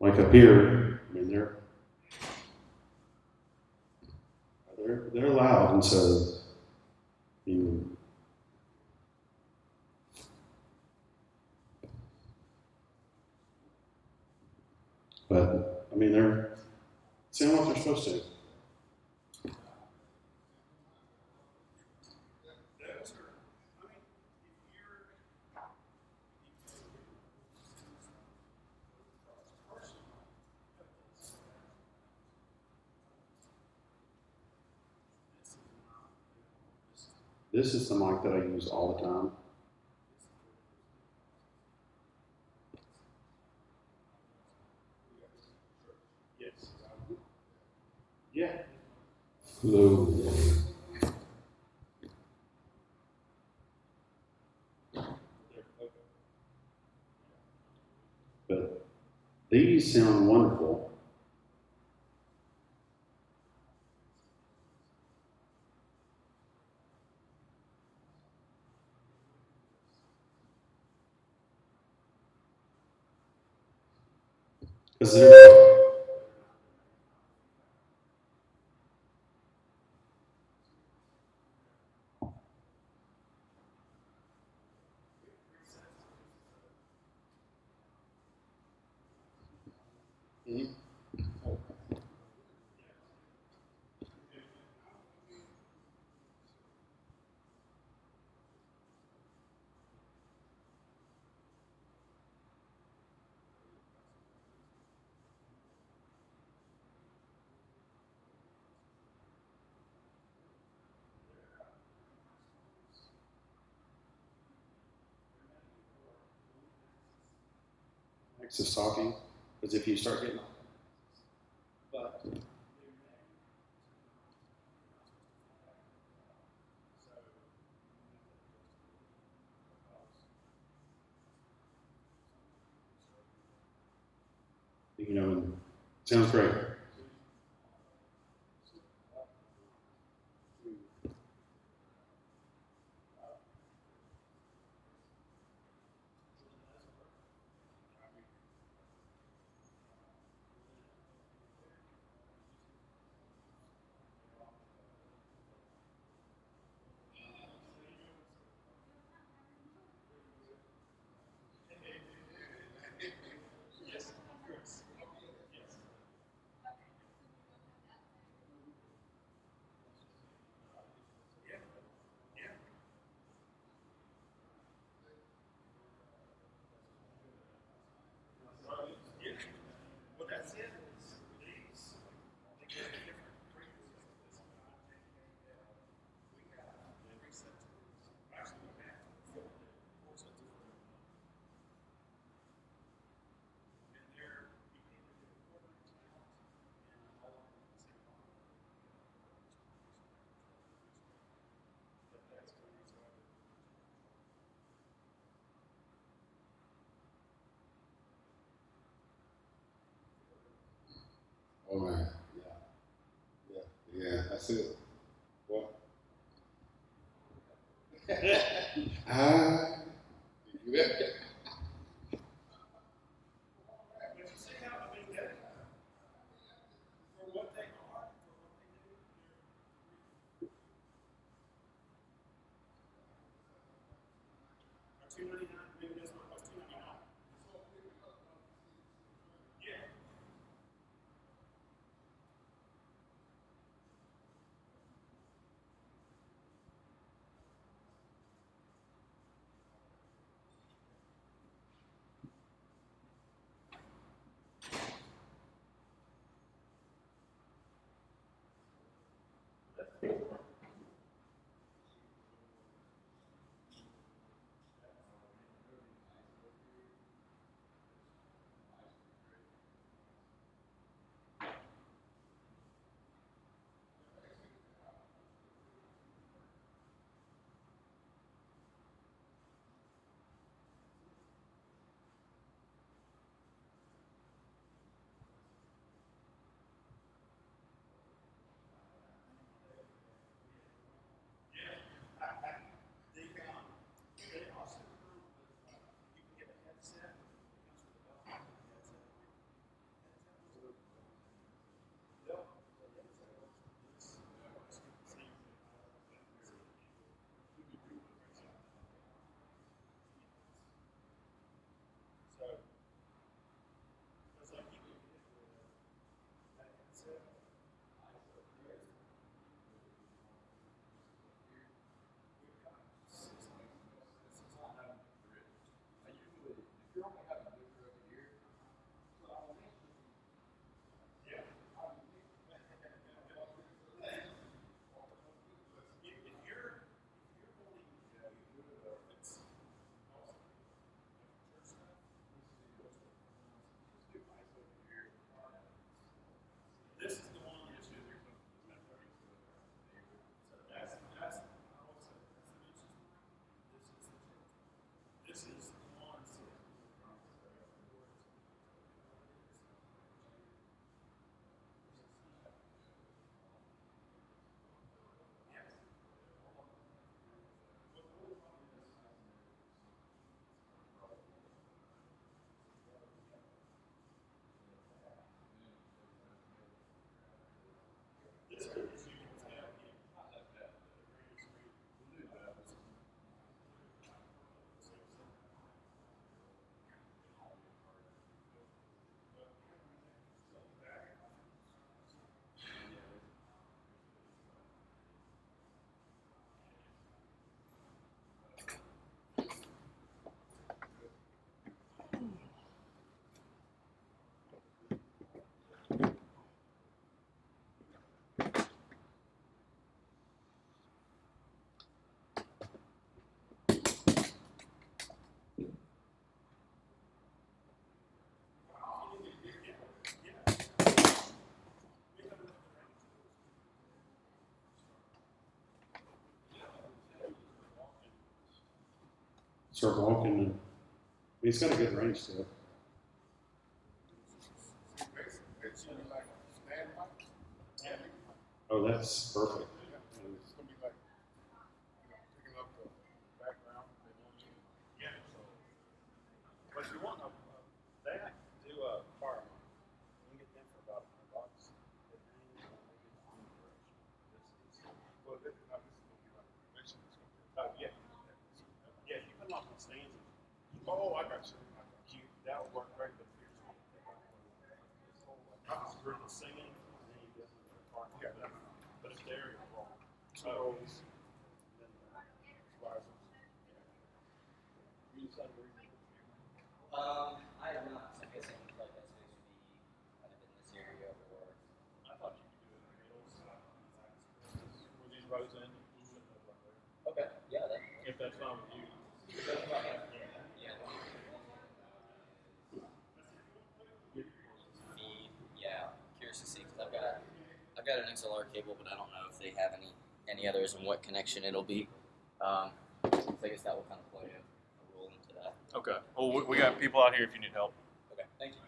Like up here, I mean, they're loud, and so, you know, but I mean, they're saying what they're supposed to. This is the mic that I use all the time. Yeah. Hello. But these sound wonderful. Because they're Mhm. Access talking. Because if you start getting, but you know, sounds great. Oh man, yeah, that's it. Well, ah, yeah. start walking. And, he's got a good range to it. Oh, that's perfect. It's gonna be like, picking up the background. Yeah. So, but you want they do a car. You can get them for about $100. Well, this is gonna be like a convention. Yeah. Yeah, you put them off on stands. Oh, I got you. That would work great, but here's what through the singing, and then you get into the car. Yeah, but it's there, you're wrong. Two rows, and then risers. You decided where you're I have not. So I'm guessing like that space would be kind of in this area, or I thought you could do it in the middle. Were these rows in? okay, yeah, that. If that's fine with you. Yeah, curious to see because I've got an XLR cable, but I don't know if they have any others and what connection it'll be. So I guess that will kind of play a role into that. Okay. Well, we got people out here if you need help. Okay, thank you.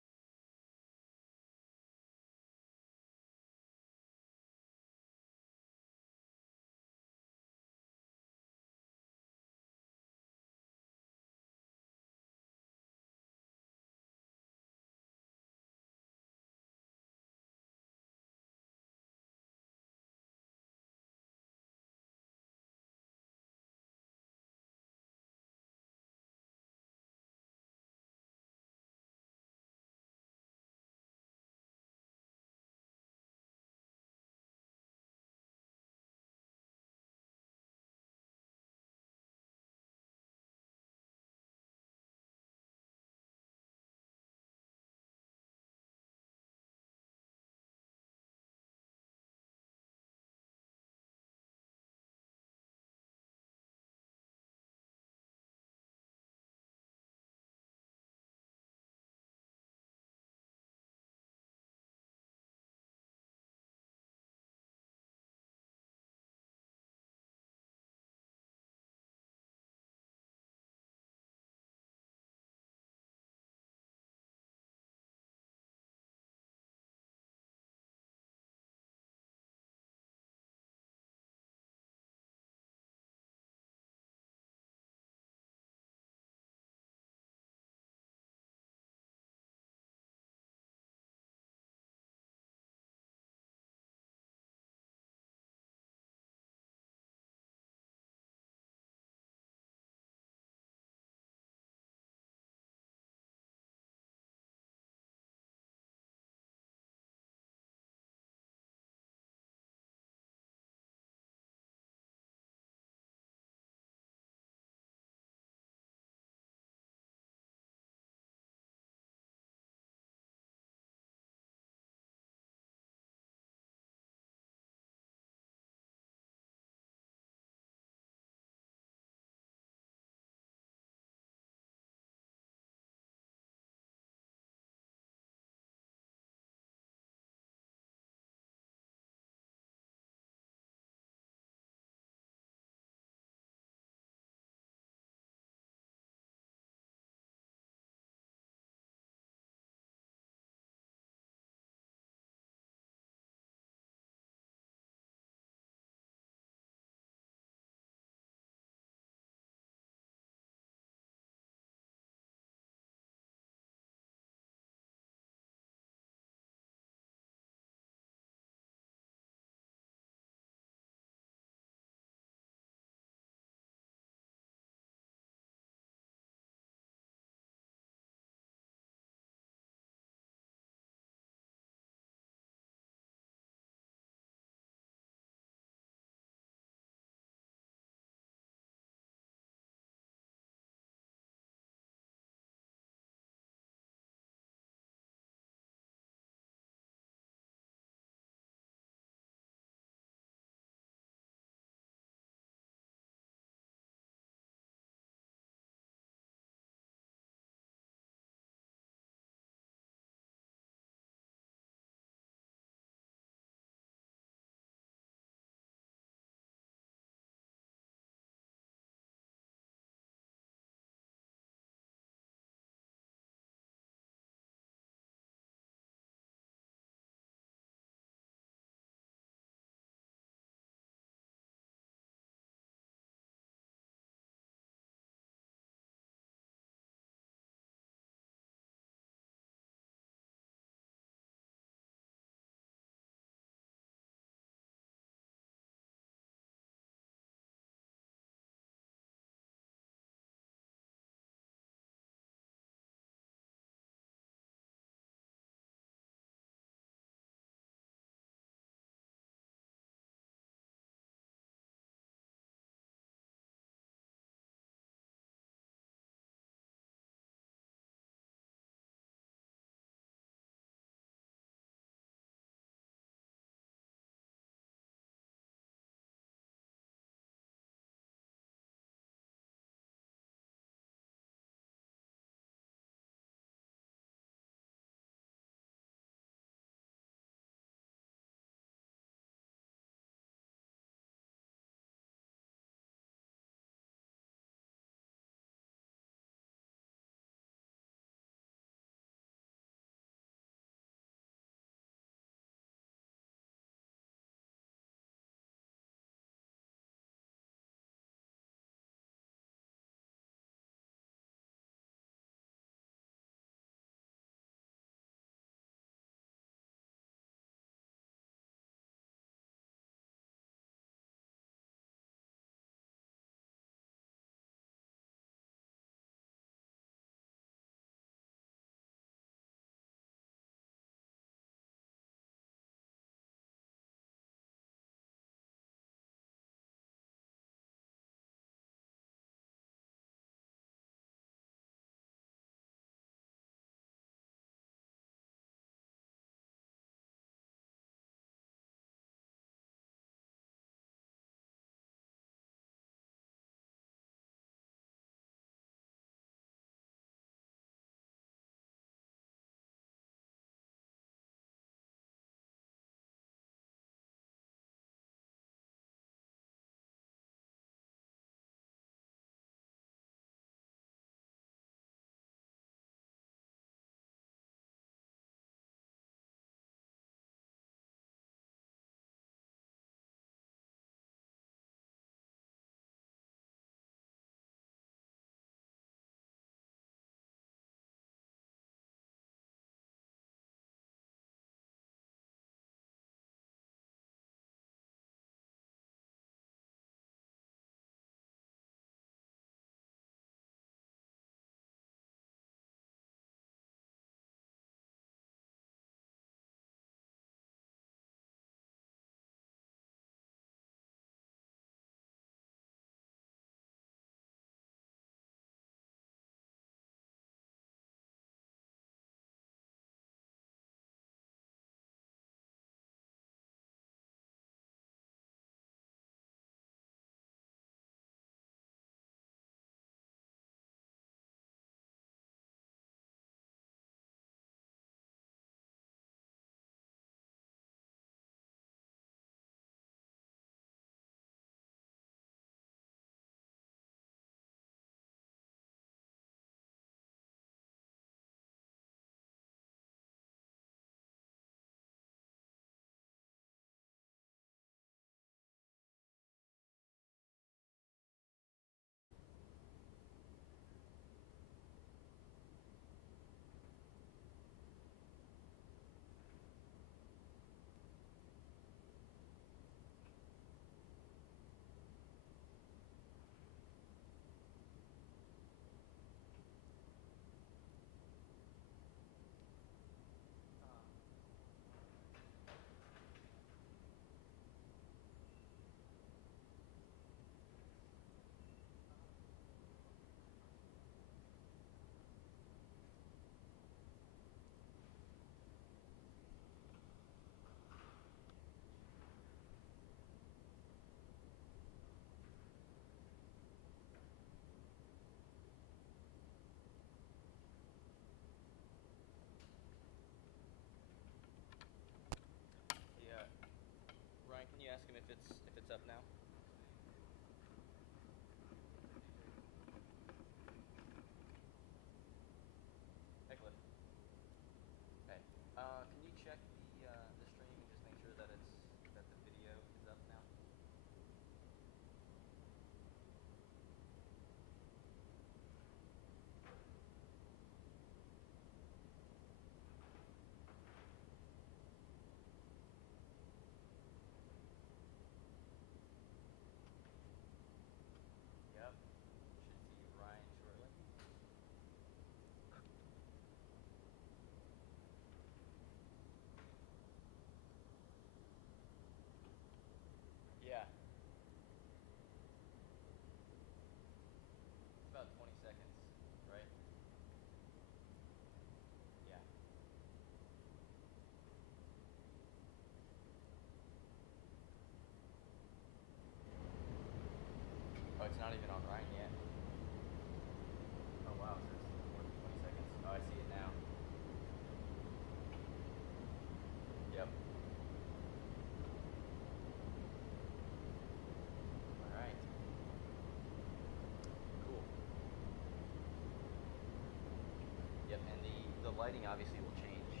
lighting obviously will change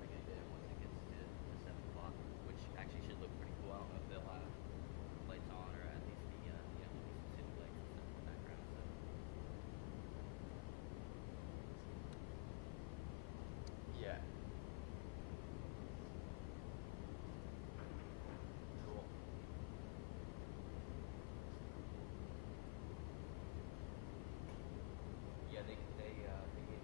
like I did once it gets to 7 o'clock, which actually should look pretty cool. I don't know if they'll have lights on or at least the maybe some city lights and stuff in the background. So yeah, cool. Yeah, they gave me a I guess like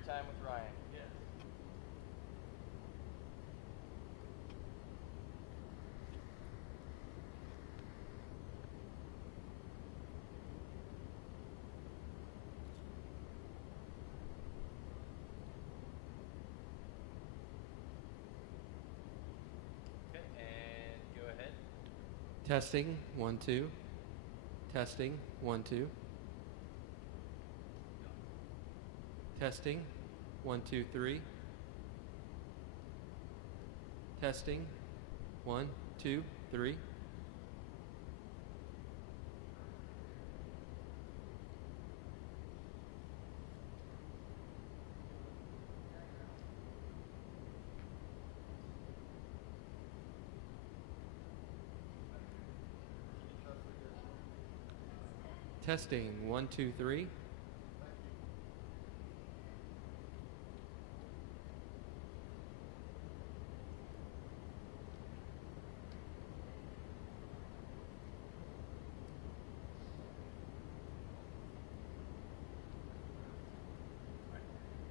story time with Ryan. Yes. Okay, and go ahead. Testing, 1, 2. Testing, 1, 2. Testing, 1, 2, 3. Testing, 1, 2, 3. Testing, 1, 2, 3.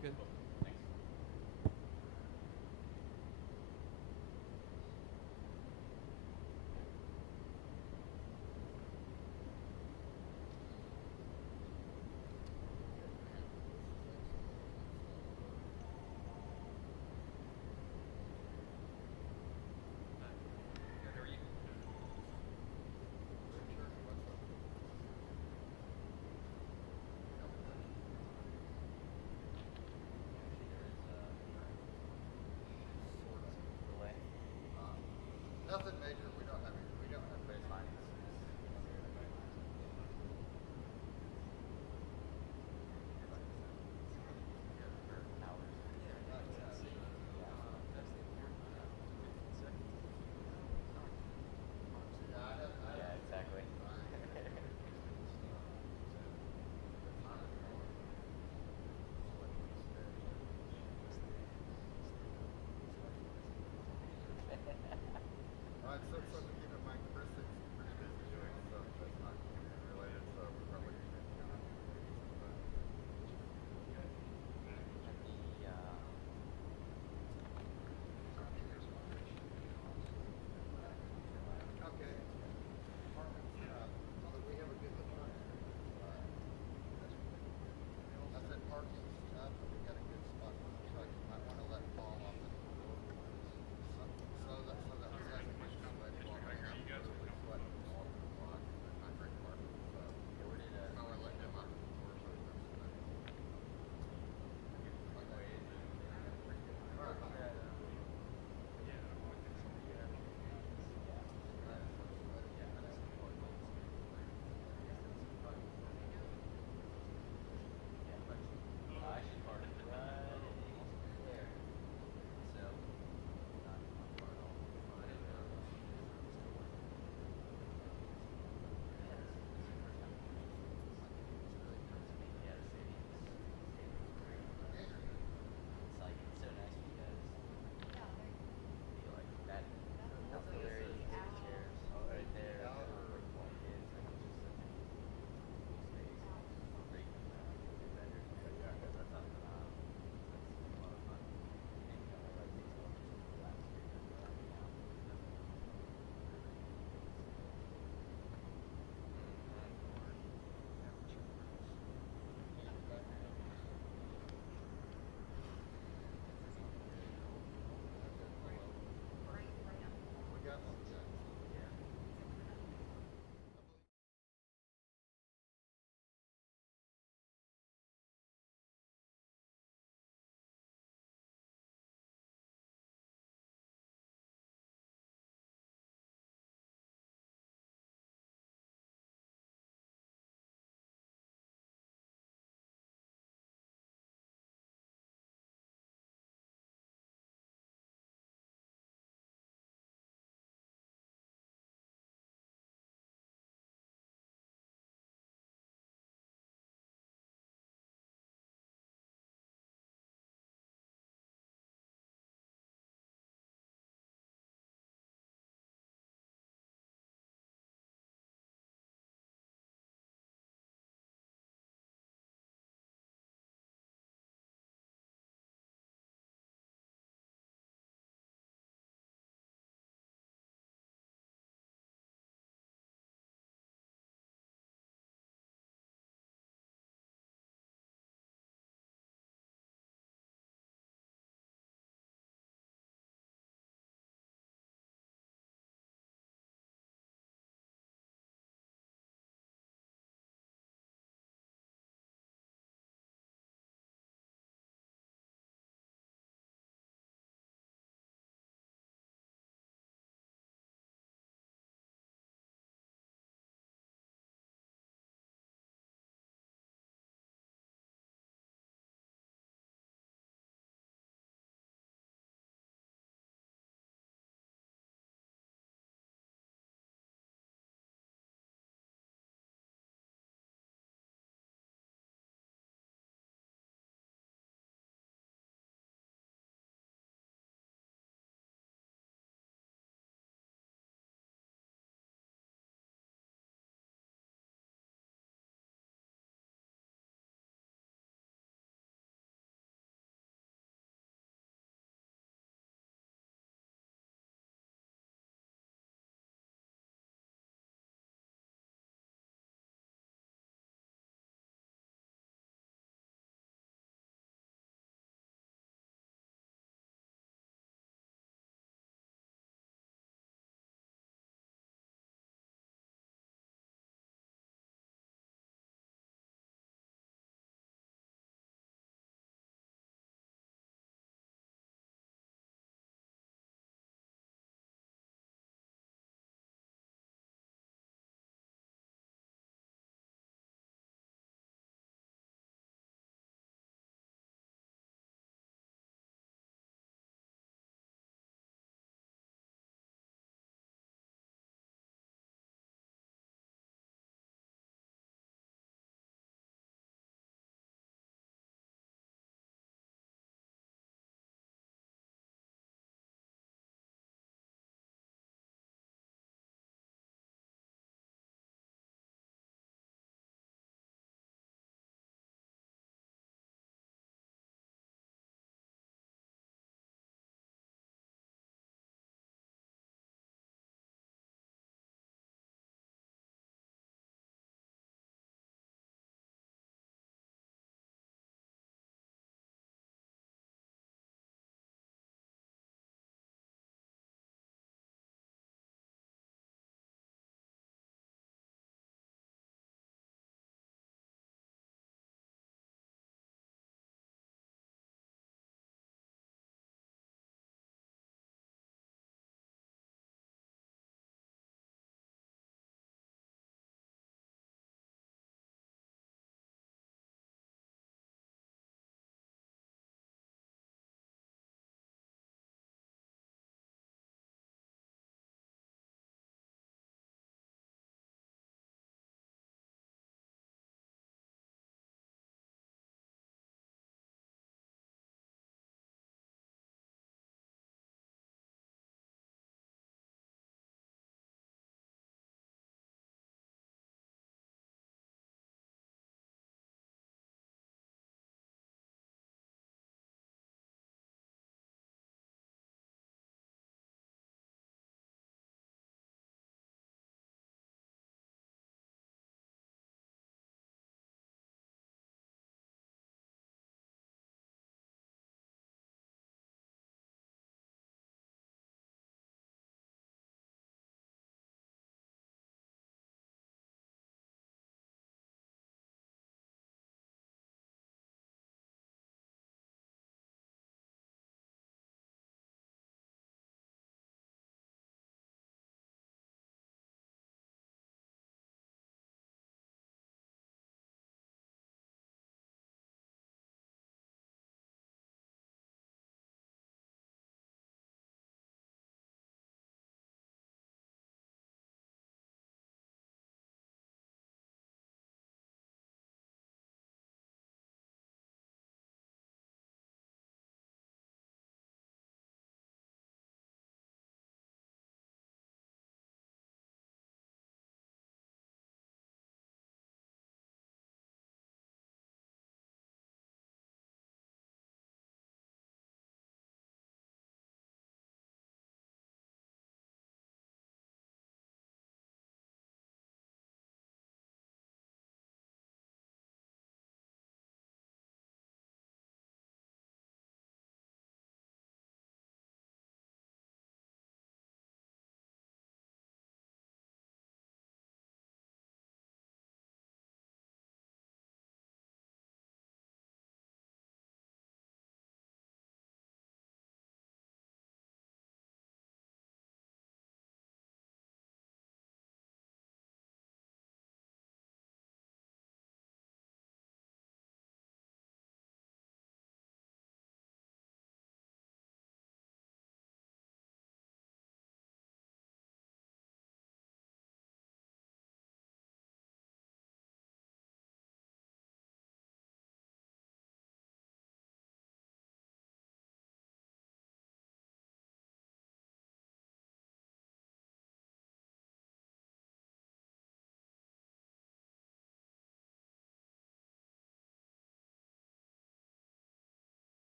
Good. Thanks.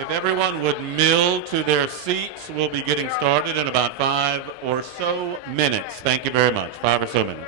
If everyone would mill to their seats, we'll be getting started in about 5 or so minutes. Thank you very much. 5 or so minutes.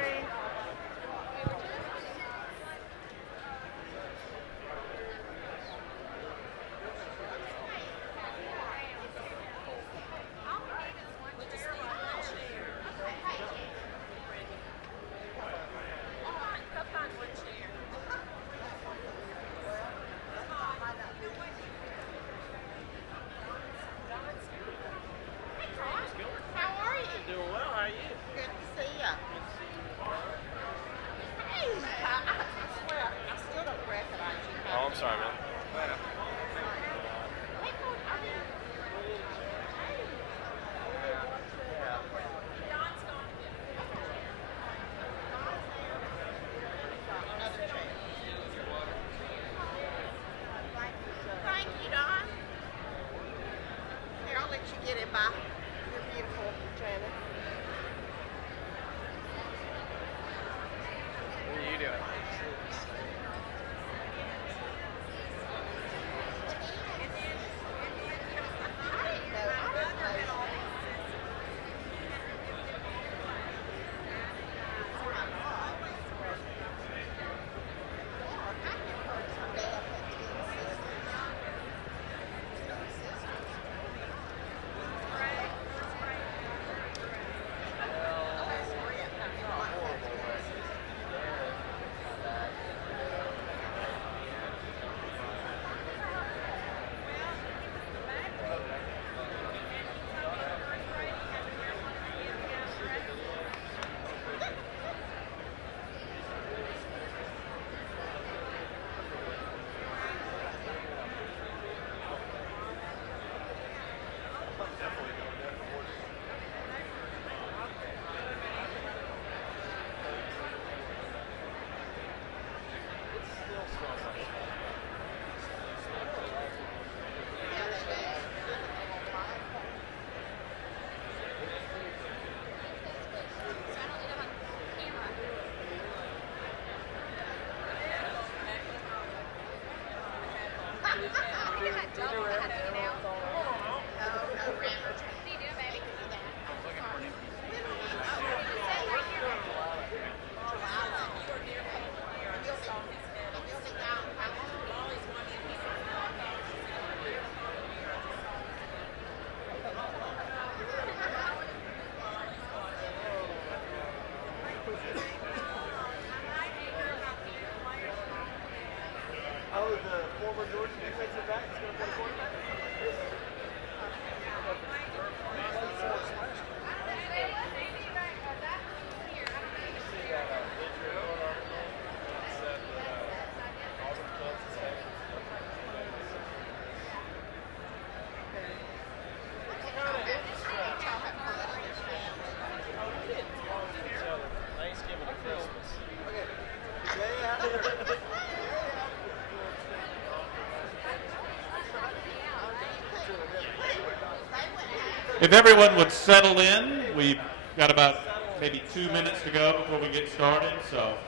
If everyone would settle in, we've got about maybe 2 minutes to go before we get started. So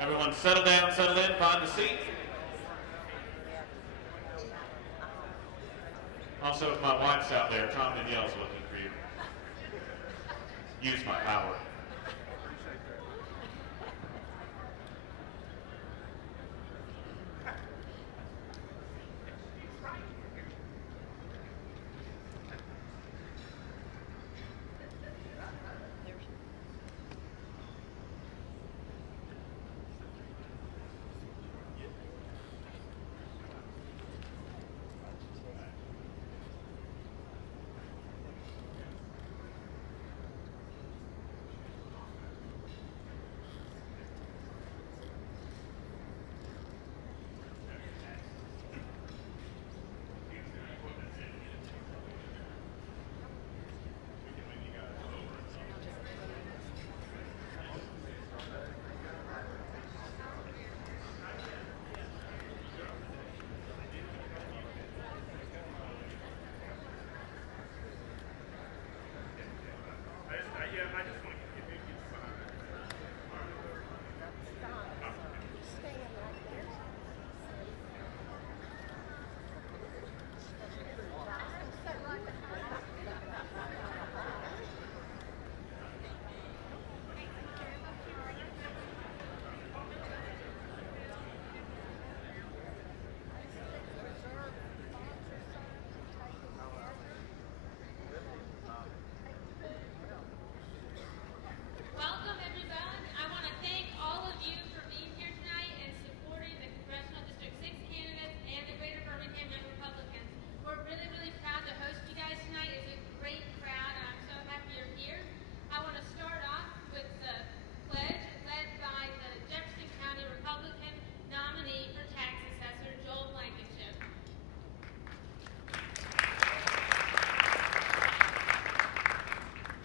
everyone settle down, settle in, find a seat. Also, if my wife's out there, Tom Danielle's looking for you. Use my power.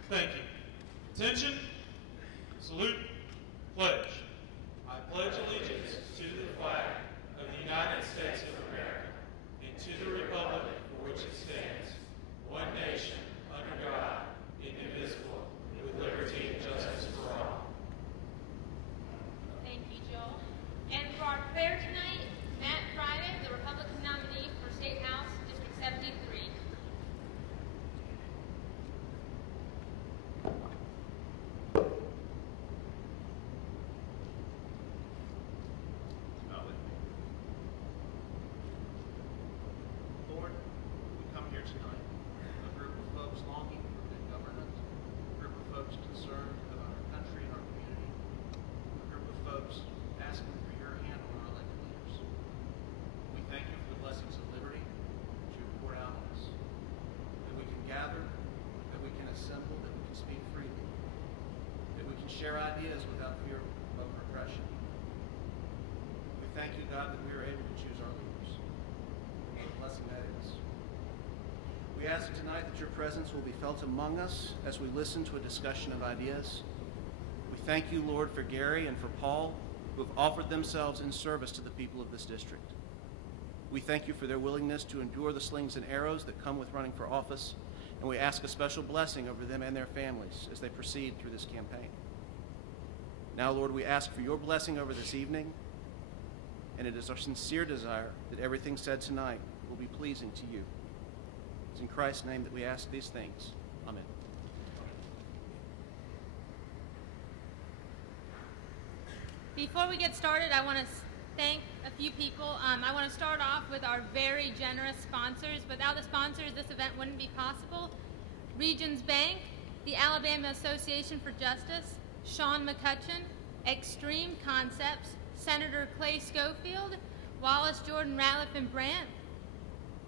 Thank you. Attention. Salute. Pledge. I pledge allegiance to the flag of the United States of America and to the republic for which it stands, one nation, under God, indivisible, with liberty and justice for all. Thank you, Joel. And for our prayer tonight, Matt Friday, the Republican nominee for State House, District 73. Not with me. Lord, we come here tonight, a group of folks longing for good governance, a group of folks concerned about our country and our community, a group of folks asking for your hand on our elected leaders. We thank you for the blessings of liberty that you have poured out on us, that we can gather, that we can assemble, that we can speak freely, that we can share ideas without fear of repression. We thank you, God, that we are able to choose our leaders. What a blessing that is. We ask tonight that your presence will be felt among us as we listen to a discussion of ideas. We thank you, Lord, for Gary and for Paul, who have offered themselves in service to the people of this district. We thank you for their willingness to endure the slings and arrows that come with running for office, and we ask a special blessing over them and their families as they proceed through this campaign. Now, Lord, we ask for your blessing over this evening, and it is our sincere desire that everything said tonight will be pleasing to you. It's in Christ's name that we ask these things. Amen. Before we get started, I want to thank a few people. I want to start off with our very generous sponsors. Without the sponsors, this event wouldn't be possible. Regions Bank, the Alabama Association for Justice, Sean McCutcheon, Extreme Concepts, Senator Clay Schofield, Wallace Jordan Ratliff and Brandt,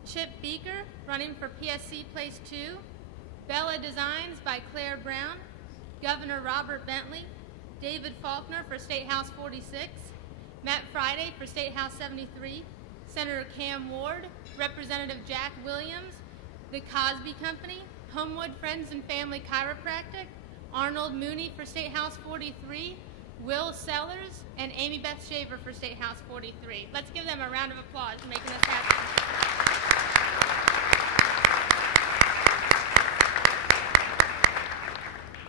Chip Beaker, running for PSC Place 2, Bella Designs by Claire Brown, Governor Robert Bentley, David Faulkner for State House 46, Matt Friday for State House 73, Senator Cam Ward, Representative Jack Williams, The Cosby Company, Homewood Friends and Family Chiropractic, Arnold Mooney for State House 43, Will Sellers, and Amy Beth Shaver for State House 43. Let's give them a round of applause for making this happen.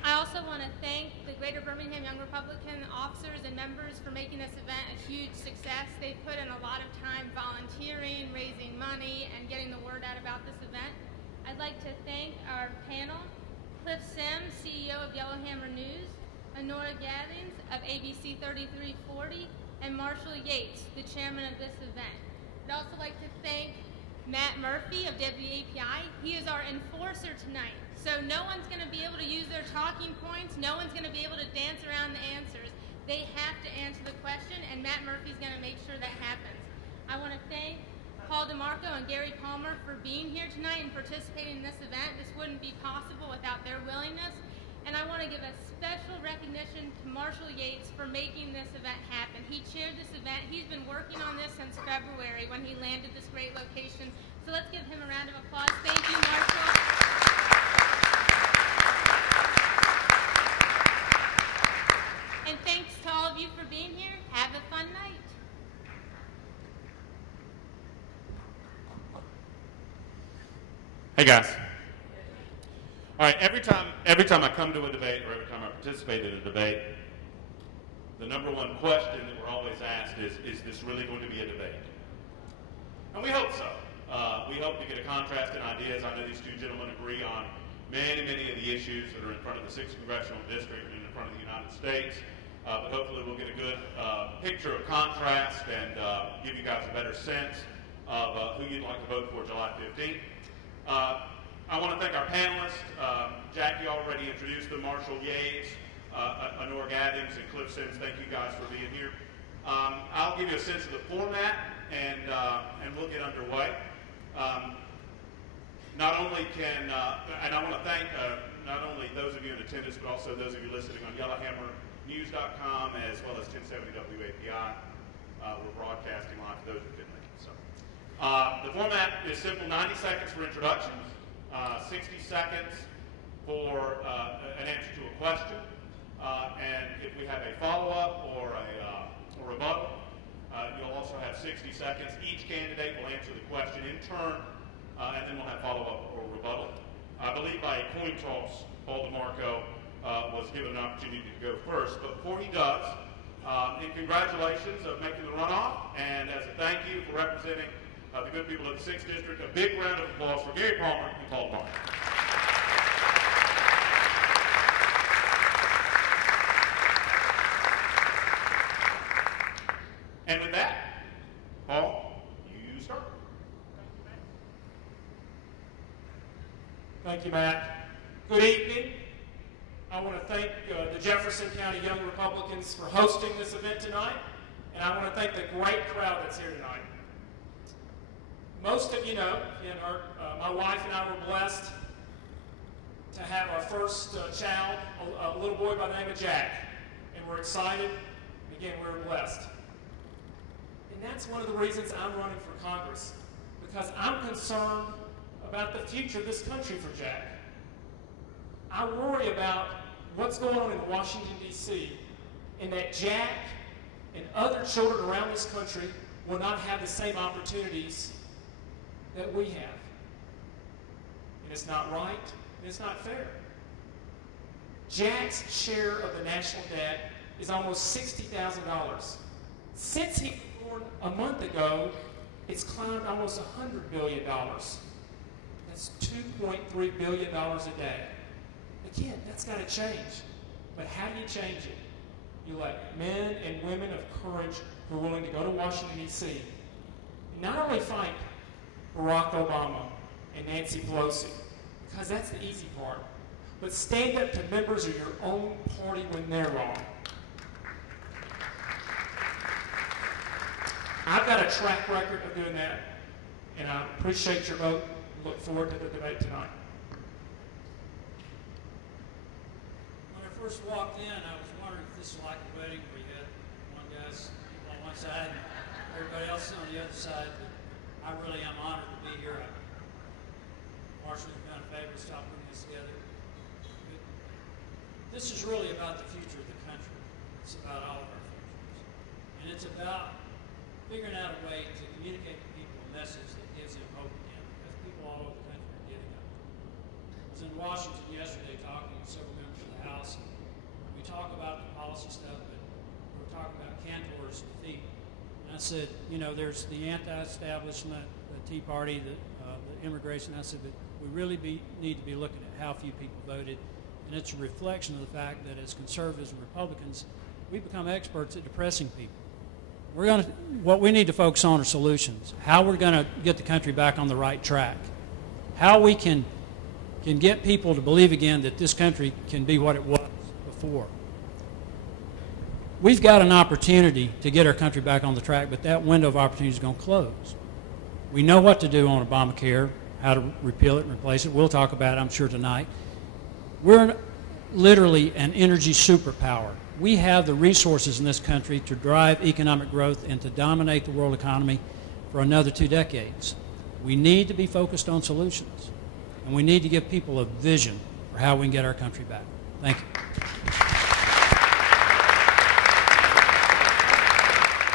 I also want to thank the Greater Birmingham Young Republican officers and members for making this event a huge success. They've put in a lot of time volunteering, raising money, and getting the word out about this event. I'd like to thank our panel, Cliff Sims, CEO of Yellowhammer News, Honora Gaddings of ABC 3340, and Marshall Yates, the chairman of this event. I'd also like to thank Matt Murphy of WAPI. He is our enforcer tonight. So no one's going to be able to use their talking points. No one's going to be able to dance around the answers. They have to answer the question, and Matt Murphy's going to make sure that happens. I want to thank Paul DeMarco and Gary Palmer for being here tonight and participating in this event. This wouldn't be possible without their willingness. And I want to give a special recognition to Marshall Yates for making this event happen. He chaired this event. He's been working on this since February when he landed this great location. So let's give him a round of applause. Thank you, Marshall. And thanks to all of you for being here. Have a fun night. Hey guys. All right, every time I come to a debate or every time I participate in a debate, the number one question that we're always asked is this really going to be a debate? And we hope so. We hope to get a contrast in ideas. I know these two gentlemen agree on many of the issues that are in front of the 6th Congressional District and in front of the United States. But hopefully we'll get a good picture of contrast and give you guys a better sense of who you'd like to vote for July 15th. I want to thank our panelists. Jackie already introduced them, Marshall Yates, Honora Gaddings, and Cliff Sims. Thank you guys for being here. I'll give you a sense of the format, and we'll get underway. Not only can, and I want to thank not only those of you in attendance, but also those of you listening on YellowhammerNews.com as well as 1070 WAPI. We're broadcasting live for those who couldn't make it. So, the format is simple: 90 seconds for introductions, 60 seconds for an answer to a question. And if we have a follow-up or a rebuttal, you'll also have 60 seconds. Each candidate will answer the question in turn, and then we'll have follow-up or rebuttal. I believe by a coin toss, Paul DeMarco was given an opportunity to go first. But before he does, congratulations of making the runoff, and as a thank you for representing the good people of the 6th District, a big round of applause for Gary Palmer and Paul DeMarco. And with that, Paul, you start. Thank you, Matt. Good evening. I want to thank the Jefferson County Young Republicans for hosting this event tonight, and I want to thank the great crowd that's here tonight. Most of you know, my wife and I were blessed to have our first child, a little boy by the name of Jack, and we're excited. Again, we're blessed. And that's one of the reasons I'm running for Congress, because I'm concerned about the future of this country for Jack. I worry about what's going on in Washington, D.C., and that Jack and other children around this country will not have the same opportunities that we have. And it's not right, and it's not fair. Jack's share of the national debt is almost $60,000. Since he was born a month ago, it's climbed almost $100 billion. That's $2.3 billion a day. Again, that's got to change. But how do you change it? You let men and women of courage who are willing to go to Washington, D.C., and not only fight Barack Obama and Nancy Pelosi, because that's the easy part, but stand up to members of your own party when they're wrong. I've got a track record of doing that, and I appreciate your vote. Look forward to the debate tonight. When I first walked in, I was wondering if this was like a wedding where you had one guy's on one side and everybody else on the other side. But I really am honored to be here. Marshall has done a favor to stop putting this together. But this is really about the future of the country. It's about all of our futures. And it's about figuring out a way to communicate to people a message that gives them hope again, because people all over the country are giving up. I was in Washington yesterday talking to several members of the House. We talk about the policy stuff, but we're talking about Cantor's defeat. And I said, you know, there's the anti-establishment, the Tea Party, the immigration. I said, but we really need to be looking at how few people voted. And it's a reflection of the fact that as conservatives and Republicans, we become experts at depressing people. What we need to focus on are solutions. How we're going to get the country back on the right track. How we can get people to believe again that this country can be what it was before. We've got an opportunity to get our country back on the track, but that window of opportunity is going to close. We know what to do on Obamacare, how to repeal it and replace it. We'll talk about it, I'm sure, tonight. We're literally an energy superpower. We have the resources in this country to drive economic growth and to dominate the world economy for another 2 decades. We need to be focused on solutions, and we need to give people a vision for how we can get our country back. Thank you.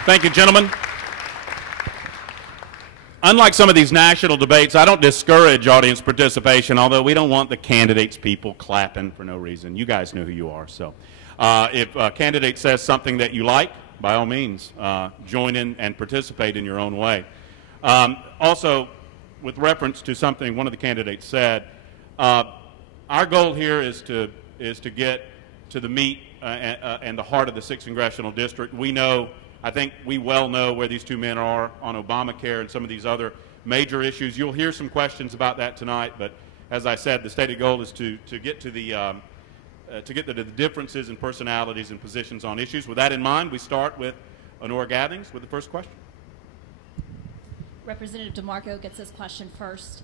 Thank you, gentlemen. Unlike some of these national debates, I don't discourage audience participation, although we don't want the candidates' people clapping for no reason. You guys know who you are, so. If a candidate says something that you like, by all means, join in and participate in your own way. Also, with reference to something one of the candidates said, our goal here is to get to the meat and the heart of the 6th Congressional District. We know, I think we well know where these two men are on Obamacare and some of these other major issues. You'll hear some questions about that tonight, but as I said, the stated goal is to get to the the differences in personalities and positions on issues. With that in mind, we start with Honora Gathings with the first question. Representative DeMarco gets this question first.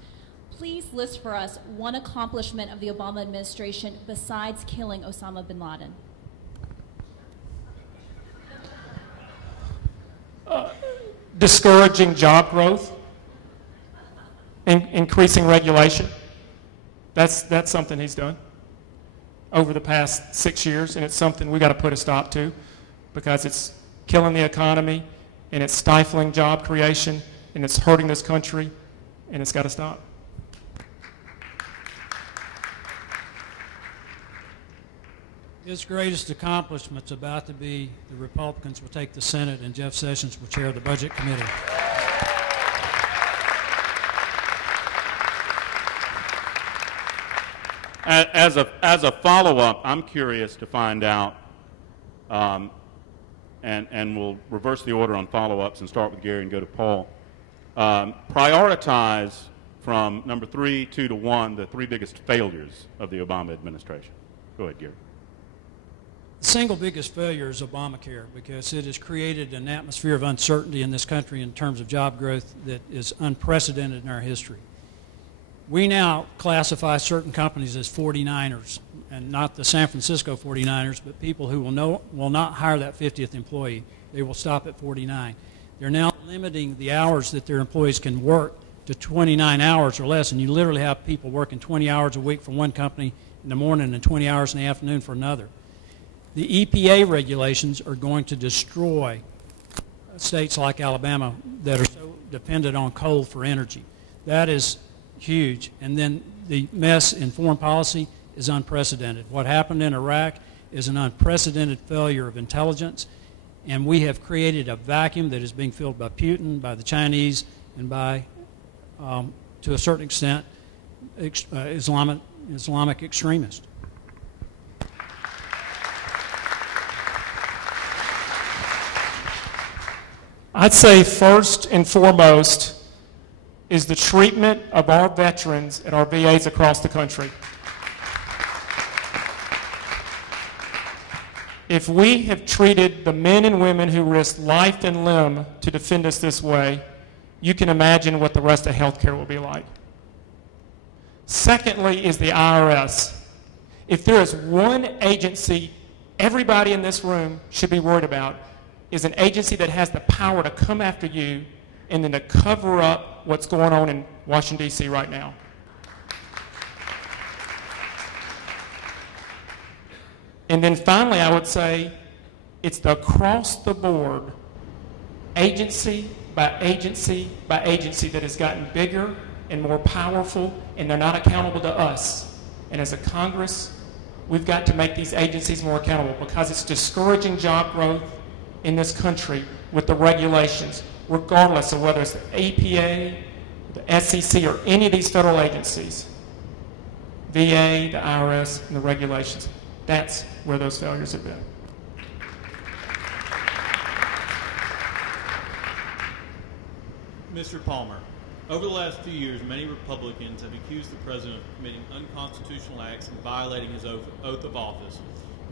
Please list for us one accomplishment of the Obama administration besides killing Osama bin Laden. Discouraging job growth, increasing regulation. That's something he's done. over the past 6 years, and it's something we got to put a stop to because it's killing the economy and it's stifling job creation and it's hurting this country, and it's got to stop. His greatest accomplishment's about to be the Republicans will take the Senate and Jeff Sessions will chair the Budget Committee. As a follow-up, I'm curious to find out, and we'll reverse the order on follow-ups and start with Gary and go to Paul. Prioritize from number 3, 2 to 1, the 3 biggest failures of the Obama administration. Go ahead, Gary. The single biggest failure is Obamacare because it has created an atmosphere of uncertainty in this country in terms of job growth that is unprecedented in our history. We now classify certain companies as 49ers, and not the San Francisco 49ers, but people who will not hire that 50th employee. They will stop at 49. They're now limiting the hours that their employees can work to 29 hours or less, and you literally have people working 20 hours a week for one company in the morning and 20 hours in the afternoon for another. The EPA regulations are going to destroy states like Alabama that are so dependent on coal for energy. That is huge. And then the mess in foreign policy is unprecedented. What happened in Iraq is an unprecedented failure of intelligence, and we have created a vacuum that is being filled by Putin, by the Chinese, and by, to a certain extent, Islamic extremists. I'd say first and foremost is the treatment of our veterans at our VAs across the country. If we have treated the men and women who risked life and limb to defend us this way, you can imagine what the rest of healthcare will be like. Secondly is the IRS. If there is one agency everybody in this room should be worried about, is an agency that has the power to come after you and then to cover up what's going on in Washington, D.C. right now. And then finally, I would say it's the across-the-board, agency by agency by agency that has gotten bigger and more powerful, and they're not accountable to us. And as a Congress, we've got to make these agencies more accountable because it's discouraging job growth in this country with the regulations, regardless of whether it's the EPA, the SEC, or any of these federal agencies. VA, the IRS, and the regulations. That's where those failures have been. Mr. Palmer, over the last few years, many Republicans have accused the president of committing unconstitutional acts and violating his oath of office.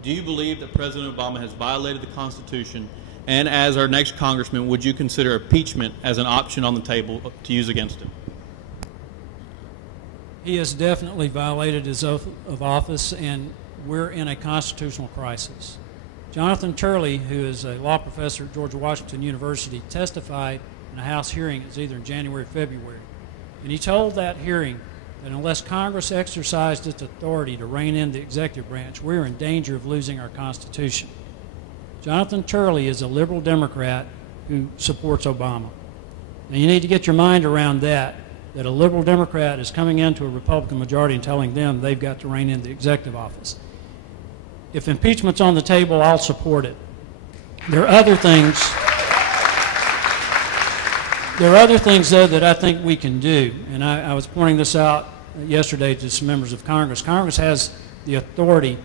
Do you believe that President Obama has violated the Constitution? And as our next congressman, would you consider impeachment as an option on the table to use against him? He has definitely violated his oath of office, and we're in a constitutional crisis. Jonathan Turley, who is a law professor at George Washington University, testified in a House hearing. It was either in January or February. And he told that hearing that unless Congress exercised its authority to rein in the executive branch, we're in danger of losing our Constitution. Jonathan Turley is a liberal Democrat who supports Obama. Now you need to get your mind around that a liberal Democrat is coming into a Republican majority and telling them they've got to rein in the executive office. If impeachment's on the table, I'll support it. There are other things though, that I think we can do, and I was pointing this out yesterday to some members of Congress. Congress has the authority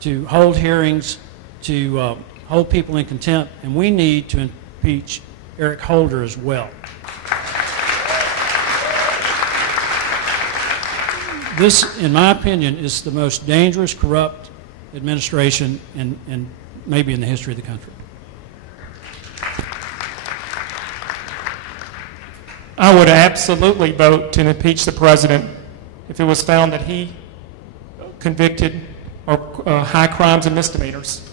to hold hearings, to hold people in contempt, and we need to impeach Eric Holder as well. This, in my opinion, is the most dangerous, corrupt administration in maybe in the history of the country. I would absolutely vote to impeach the president if it was found that he convicted high crimes and misdemeanors.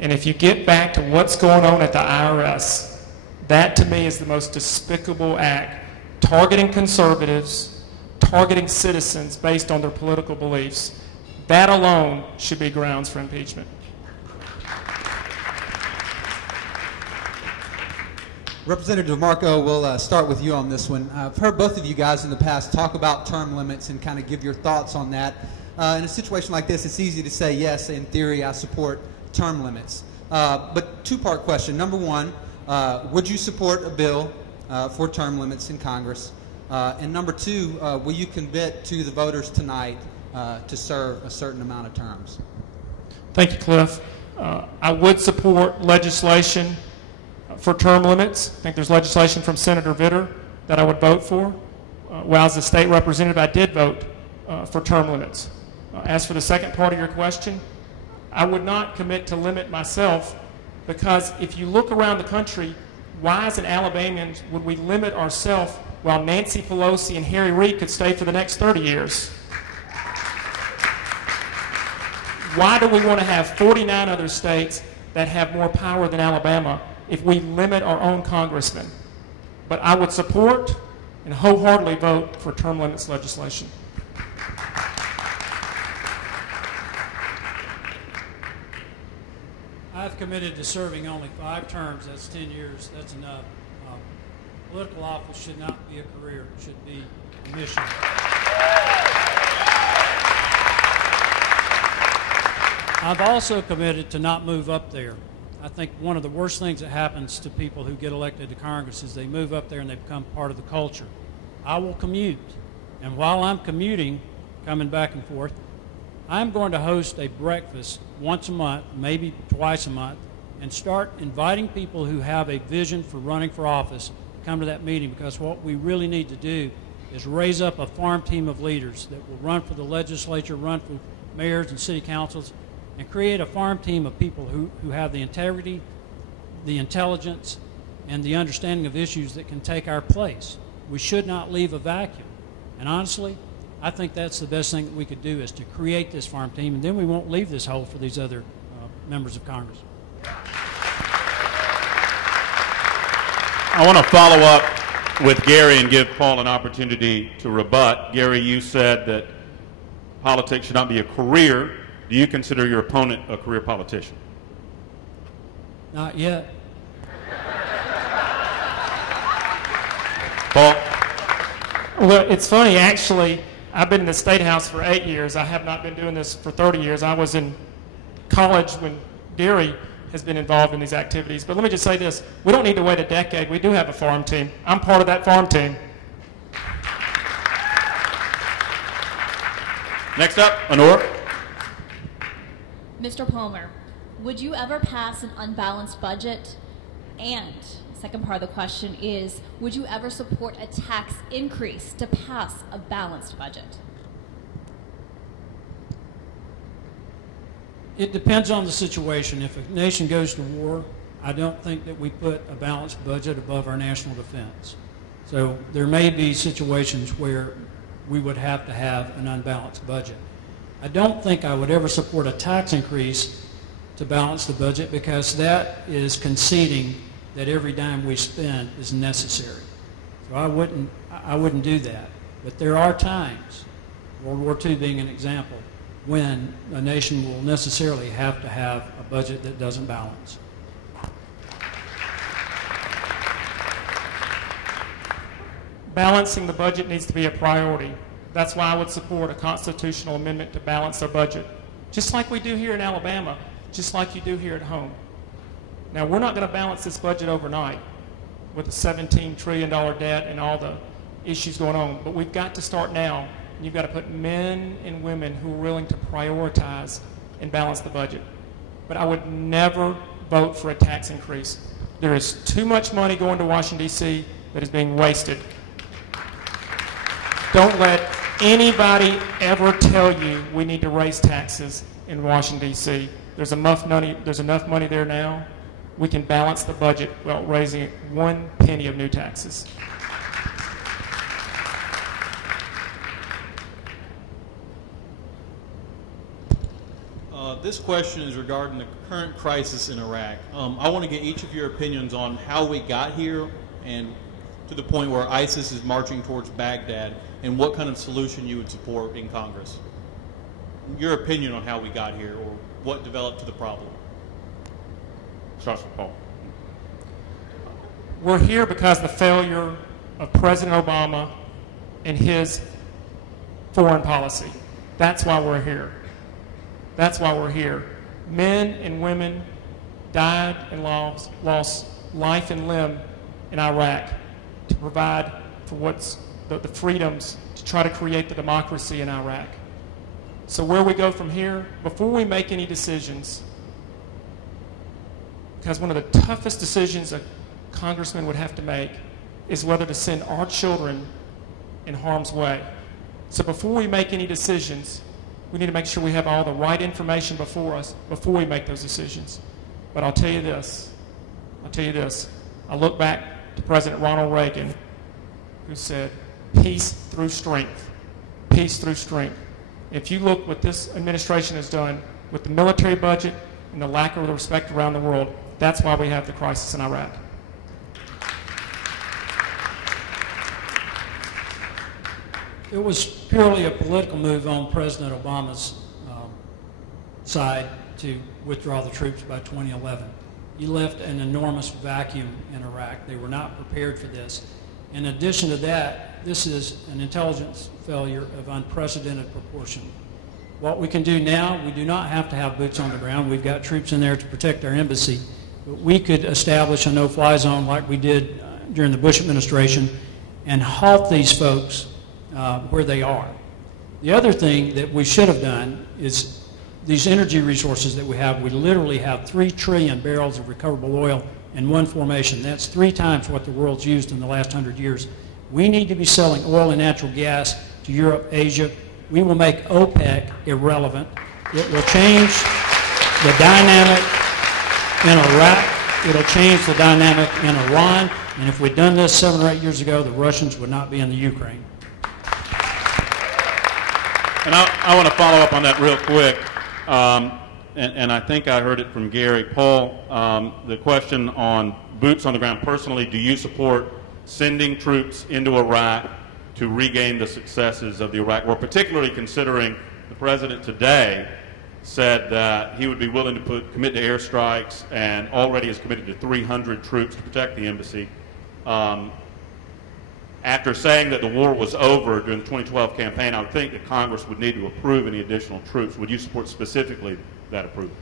And if you get back to what's going on at the IRS, that to me is the most despicable act, targeting conservatives, targeting citizens based on their political beliefs. That alone should be grounds for impeachment. Representative DeMarco, we'll start with you on this one. I've heard both of you guys in the past talk about term limits and kind of give your thoughts on that. In a situation like this, it's easy to say, yes, in theory, I support term limits. But two-part question. Number one, would you support a bill for term limits in Congress? And number two, will you commit to the voters tonight to serve a certain amount of terms? Thank you, Cliff. I would support legislation for term limits. I think there's legislation from Senator Vitter that I would vote for. While as a state representative, I did vote for term limits. As for the second part of your question, I would not commit to limit myself, because if you look around the country, why as an Alabamian would we limit ourselves while Nancy Pelosi and Harry Reid could stay for the next 30 years? Why do we want to have 49 other states that have more power than Alabama if we limit our own congressmen? But I would support and wholeheartedly vote for term limits legislation. I've committed to serving only 5 terms. That's 10 years. That's enough. Political office should not be a career. It should be a mission. I've also committed to not move up there. I think one of the worst things that happens to people who get elected to Congress is they move up there and they become part of the culture. I will commute. And while I'm commuting, coming back and forth, I'm going to host a breakfast once a month, maybe twice a month, and start inviting people who have a vision for running for office to come to that meeting, because what we really need to do is raise up a farm team of leaders that will run for the legislature, run for mayors and city councils, and create a farm team of people who have the integrity, the intelligence, and the understanding of issues that can take our place. We should not leave a vacuum. And honestly, I think that's the best thing that we could do, is to create this farm team, and then we won't leave this hole for these other members of Congress. I want to follow up with Gary and give Paul an opportunity to rebut. Gary, you said that politics should not be a career. Do you consider your opponent a career politician? Not yet. Paul? Well, it's funny, actually. I've been in the State House for 8 years. I have not been doing this for 30 years. I was in college when Gary has been involved in these activities. But let me just say this. We don't need to wait a decade. We do have a farm team. I'm part of that farm team. Next up, Honora. Mr. Palmer, would you ever pass an unbalanced budget? And second part of the question is, would you ever support a tax increase to pass a balanced budget? It depends on the situation. If a nation goes to war, I don't think that we put a balanced budget above our national defense. So there may be situations where we would have to have an unbalanced budget. I don't think I would ever support a tax increase to balance the budget, because that is conceding that every dime we spend is necessary. So I wouldn't do that. But there are times, World War II being an example, when a nation will necessarily have to have a budget that doesn't balance. Balancing the budget needs to be a priority. That's why I would support a constitutional amendment to balance our budget, just like we do here in Alabama, just like you do here at home. Now, we're not going to balance this budget overnight with a $17 trillion debt and all the issues going on, but we've got to start now. You've got to put men and women who are willing to prioritize and balance the budget. But I would never vote for a tax increase. There is too much money going to Washington, D.C. that is being wasted. Don't let anybody ever tell you we need to raise taxes in Washington, D.C. There's enough money there now. We can balance the budget without raising 1 penny of new taxes. This question is regarding the current crisis in Iraq. I want to get each of your opinions on how we got here and to the point where ISIS is marching towards Baghdad, and what kind of solution you would support in Congress. your opinion on how we got here or what developed to the problem. Starts with Paul. We're here because of the failure of President Obama and his foreign policy. That's why we're here. That's why we're here. Men and women died and lost life and limb in Iraq to provide for what's the freedoms to try to create the democracy in Iraq. So where we go from here, before we make any decisions, because one of the toughest decisions a congressman would have to make is whether to send our children in harm's way. So before we make any decisions, we need to make sure we have all the right information before us before we make those decisions. But I'll tell you this. I look back to President Ronald Reagan, who said, peace through strength. Peace through strength. If you look what this administration has done with the military budget and the lack of respect around the world, that's why we have the crisis in Iraq. It was purely a political move on President Obama's side to withdraw the troops by 2011. He left an enormous vacuum in Iraq. They were not prepared for this. In addition to that, this is an intelligence failure of unprecedented proportion. What we can do now, we do not have to have boots on the ground. We've got troops in there to protect our embassy. But we could establish a no-fly zone like we did during the Bush administration and halt these folks where they are. The other thing that we should have done is these energy resources that we have, we literally have 3 trillion barrels of recoverable oil in one formation. That's 3 times what the world's used in the last 100 years. We need to be selling oil and natural gas to Europe, Asia. We will make OPEC irrelevant. It will change the dynamic in Iraq. It'll change the dynamic in Iran. And if we'd done this 7 or 8 years ago, the Russians would not be in the Ukraine. And I want to follow up on that real quick. And I think I heard it from Gary. Paul, the question on boots on the ground. Personally, do you support sending troops into Iraq to regain the successes of the Iraq War, particularly considering the president today said that he would be willing to commit to airstrikes and already has committed to 300 troops to protect the embassy. After saying that the war was over during the 2012 campaign, I would think that Congress would need to approve any additional troops. Would you support specifically that approval?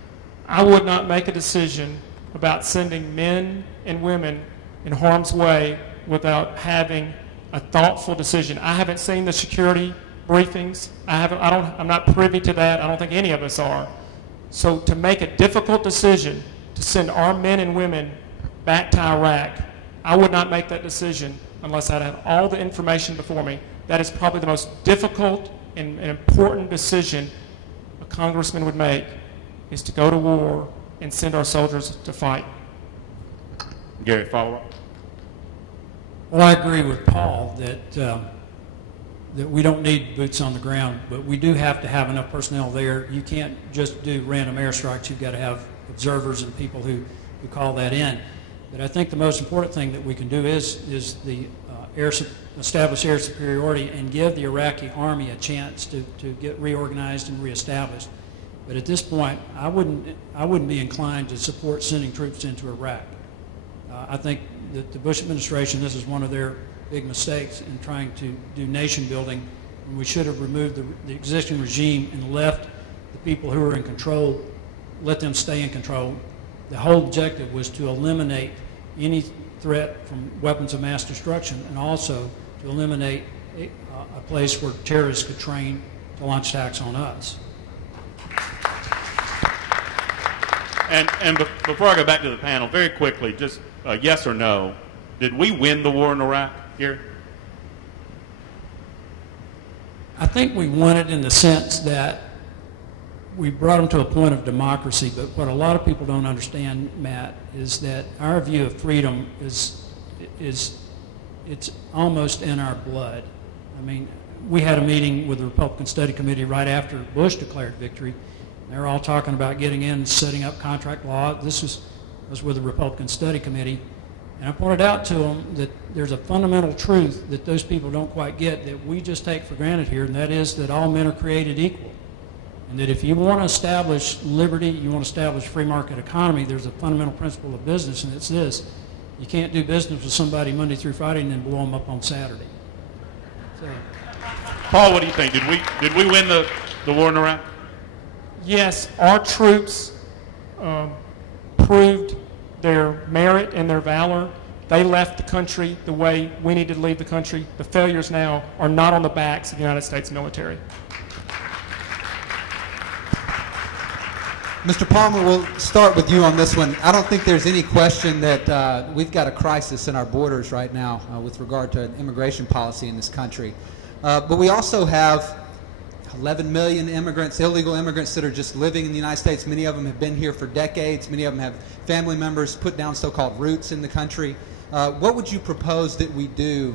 I would not make a decision about sending men and women in harm's way without having a thoughtful decision. I haven't seen the security briefings. I'm not privy to that. I don't think any of us are. So to make a difficult decision to send our men and women back to Iraq, I would not make that decision unless I had all the information before me. That is probably the most difficult and important decision a congressman would make, is to go to war and send our soldiers to fight. Gary, follow up. Well, I agree with Paul that we don't need boots on the ground, but we do have to have enough personnel there. You can't just do random airstrikes. You've got to have observers and people who call that in. But I think the most important thing that we can do is establish air superiority and give the Iraqi army a chance to get reorganized and reestablished. But at this point, I wouldn't be inclined to support sending troops into Iraq. I think that the Bush administration, this is one of their big mistakes in trying to do nation building, and we should have removed the existing regime and left the people who are in control, let them stay in control. The whole objective was to eliminate any threat from weapons of mass destruction and also to eliminate a place where terrorists could train to launch attacks on us. And before I go back to the panel, very quickly, just yes or no, did we win the war in Iraq here? I think we won it in the sense that we brought them to a point of democracy, but what a lot of people don't understand, Matt, is that our view of freedom is it's almost in our blood. I mean, we had a meeting with the Republican Study Committee right after Bush declared victory. They were all talking about getting in and setting up contract law. This was with the Republican Study Committee. And I pointed out to them that there's a fundamental truth that those people don't quite get that we just take for granted here, and that is that all men are created equal. And that if you want to establish liberty, you want to establish free market economy, there's a fundamental principle of business, and it's this: you can't do business with somebody Monday through Friday and then blow them up on Saturday. So, Paul, what do you think? Did we win the war in Iraq? Yes, our troops proved their merit and their valor. They left the country the way we needed to leave the country. The failures now are not on the backs of the United States military. Mr. Palmer, we'll start with you on this one. I don't think there's any question that we've got a crisis in our borders right now with regard to immigration policy in this country. But we also have 11 million immigrants, illegal immigrants that are just living in the United States. Many of them have been here for decades. Many of them have family members put down so-called roots in the country. What would you propose that we do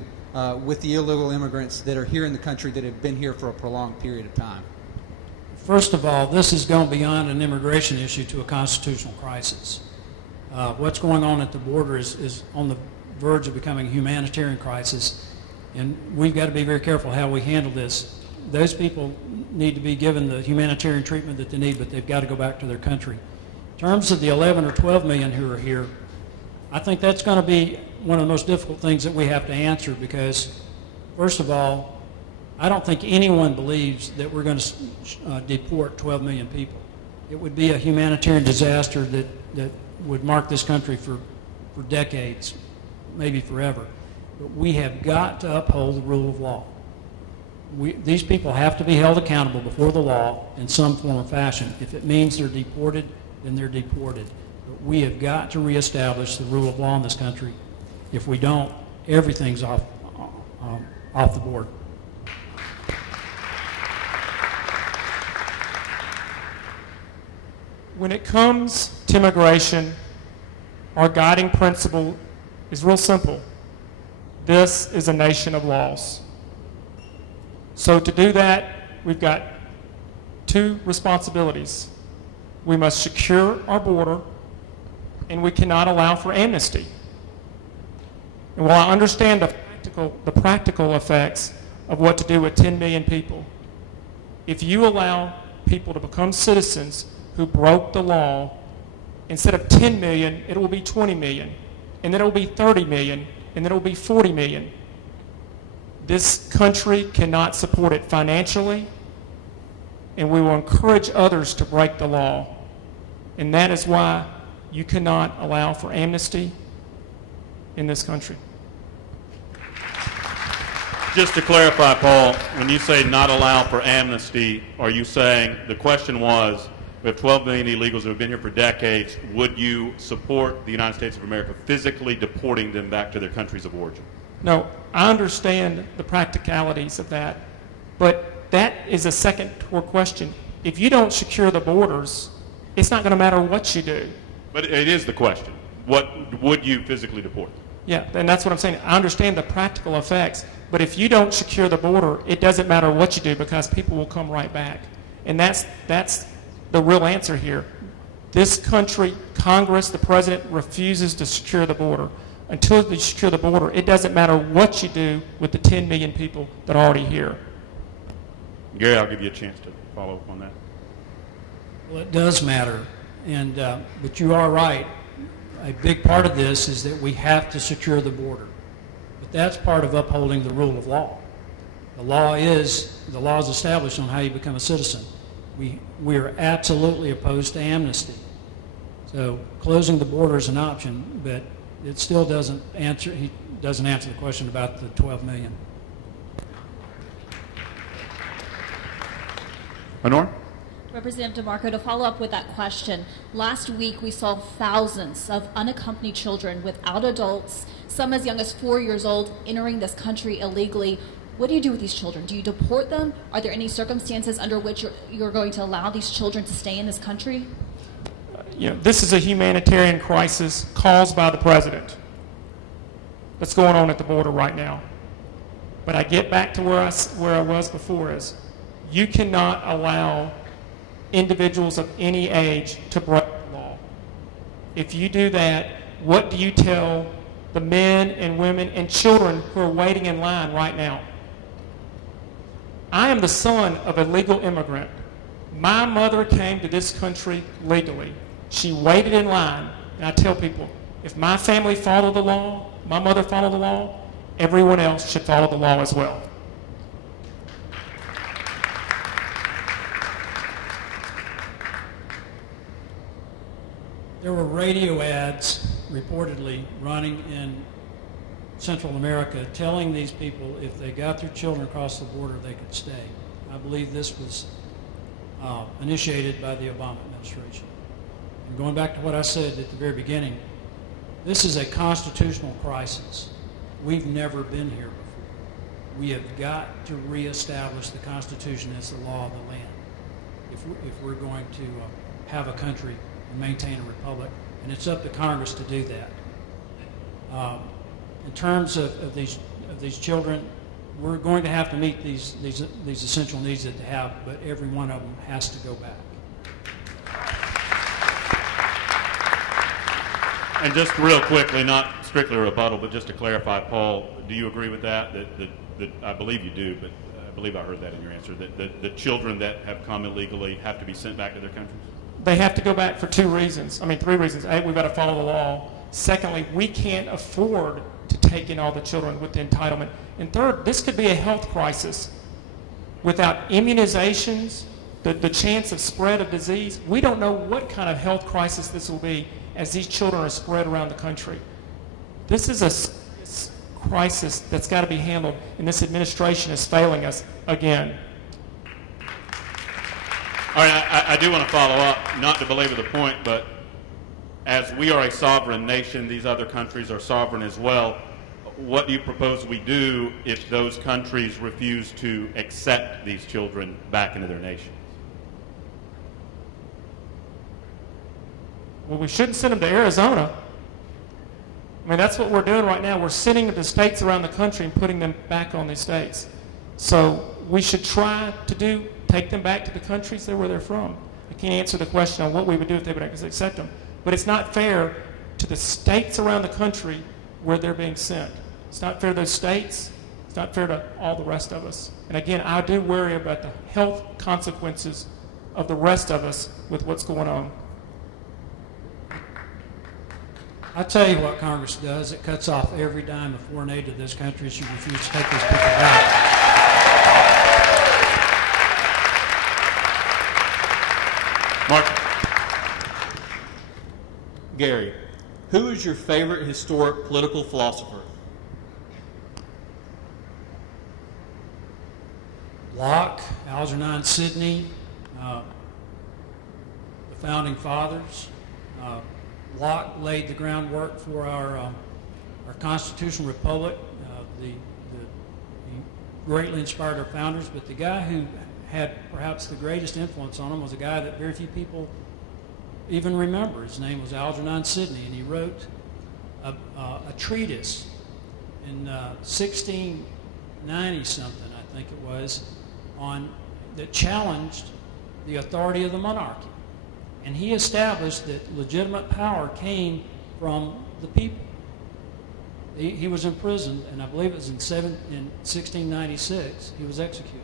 with the illegal immigrants that are here in the country that have been here for a prolonged period of time? first of all, this has gone beyond an immigration issue to a constitutional crisis. What's going on at the border is on the verge of becoming a humanitarian crisis, and we've got to be very careful how we handle this. Those people need to be given the humanitarian treatment that they need, but they've got to go back to their country. In terms of the 11 or 12 million who are here, I think that's going to be one of the most difficult things that we have to answer because, first of all, I don't think anyone believes that we're going to deport 12 million people. It would be a humanitarian disaster that would mark this country for decades, maybe forever. But we have got to uphold the rule of law. These people have to be held accountable before the law in some form or fashion. If it means they're deported, then they're deported. But we have got to reestablish the rule of law in this country. If we don't, everything's off the board. When it comes to immigration, our guiding principle is real simple. This is a nation of laws. So to do that, we've got two responsibilities. We must secure our border, and we cannot allow for amnesty. And while I understand the practical effects of what to do with 10 million people, if you allow people to become citizens who broke the law, instead of 10 million, it will be 20 million, and then it will be 30 million, and then it will be 40 million. This country cannot support it financially, and we will encourage others to break the law. And that is why you cannot allow for amnesty in this country. Just to clarify, Paul, when you say not allow for amnesty, are you saying, the question was, we have 12 million illegals who have been here for decades, would you support the United States of America physically deporting them back to their countries of origin? No, I understand the practicalities of that, but that is a second question. If you don't secure the borders, it's not going to matter what you do. But it is the question. What would you physically deport? Yeah, and that's what I'm saying. I understand the practical effects, but if you don't secure the border, it doesn't matter what you do because people will come right back. And that's the real answer here. This country, Congress, the President refuses to secure the border. Until they secure the border, it doesn't matter what you do with the 10 million people that are already here. Gary, I'll give you a chance to follow up on that. Well, it does matter, and but you are right. A big part of this is that we have to secure the border. But that's part of upholding the rule of law. The law is established on how you become a citizen. We are absolutely opposed to amnesty. So closing the border is an option, but it still doesn't answer the question about the 12 million. Honor? Representative DeMarco, to follow up with that question, last week we saw thousands of unaccompanied children without adults, some as young as 4 years old, entering this country illegally. What do you do with these children? Do you deport them? Are there any circumstances under which you're going to allow these children to stay in this country? This is a humanitarian crisis caused by the President that's going on at the border right now. But I get back to where I was before is you cannot allow individuals of any age to break the law. If you do that, what do you tell the men and women and children who are waiting in line right now? I am the son of a legal immigrant. My mother came to this country legally. She waited in line. And I tell people, if my family followed the law, my mother followed the law, everyone else should follow the law as well. There were radio ads reportedly running in Central America telling these people if they got their children across the border, they could stay. I believe this was initiated by the Obama administration. And going back to what I said at the very beginning, this is a constitutional crisis. We've never been here before. We have got to reestablish the Constitution as the law of the land if we're going to have a country and maintain a republic. And it's up to Congress to do that. In terms of these children, we're going to have to meet these essential needs that they have, but every one of them has to go back. And just real quickly, not strictly a rebuttal, but just to clarify, Paul, do you agree with that? That I believe you do, but I believe I heard that in your answer, that the children that have come illegally have to be sent back to their countries? They have to go back for three reasons. A, we've got to follow the law. Secondly, we can't afford to take in all the children with the entitlement. And third, this could be a health crisis. Without immunizations, the chance of spread of disease, we don't know what kind of health crisis this will be as these children are spread around the country. This is a serious crisis that's got to be handled, and this administration is failing us again. All right, I do want to follow up, not to belabor the point, but as we are a sovereign nation, these other countries are sovereign as well. What do you propose we do if those countries refuse to accept these children back into their nations? Well, we shouldn't send them to Arizona. I mean, that's what we're doing right now. We're sending them to states around the country and putting them back on these states. So we should try to take them back to the countries where they're from. I can't answer the question on what we would do if they would accept them. But it's not fair to the states around the country where they're being sent. It's not fair to those states. It's not fair to all the rest of us. And again, I do worry about the health consequences of the rest of us with what's going on. I tell you what Congress does. It cuts off every dime of foreign aid to this country. She refuses to take these people back. Mark. Gary, who is your favorite historic political philosopher? Locke, Algernon Sidney, the Founding Fathers. Locke laid the groundwork for our constitutional republic. He greatly inspired our founders, but the guy who had perhaps the greatest influence on him was a guy that very few people even remember. His name was Algernon Sidney, and he wrote a treatise in 1690-something, I think it was, that challenged the authority of the monarchy. And he established that legitimate power came from the people. He was imprisoned, and I believe it was in 1696, he was executed.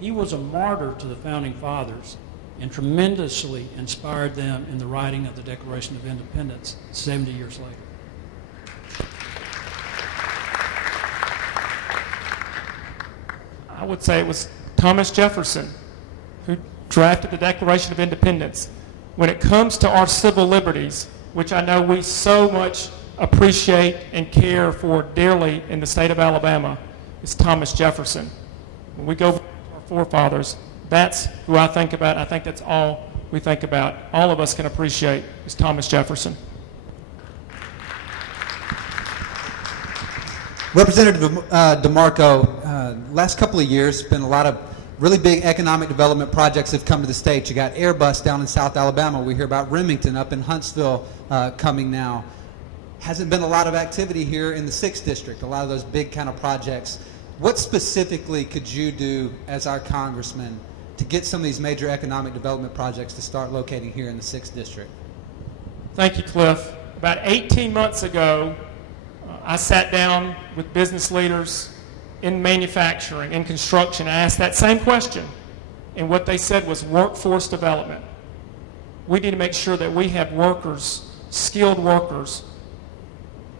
He was a martyr to the Founding Fathers and tremendously inspired them in the writing of the Declaration of Independence 70 years later. I would say it was Thomas Jefferson who drafted the Declaration of Independence. When it comes to our civil liberties, which I know we so much appreciate and care for dearly in the state of Alabama, it's Thomas Jefferson. When we go back to our forefathers, that's who I think about. I think that's all we think about. All of us can appreciate is Thomas Jefferson. Representative DeMarco, last couple of years, been a lot of really big economic development projects have come to the state. You got Airbus down in South Alabama. We hear about Remington up in Huntsville coming now. Hasn't been a lot of activity here in the 6th District, a lot of those big kind of projects. What specifically could you do as our congressman to get some of these major economic development projects to start locating here in the 6th District? Thank you, Cliff. About 18 months ago, I sat down with business leaders in manufacturing and construction. I asked that same question. And what they said was workforce development. We need to make sure that we have workers, skilled workers.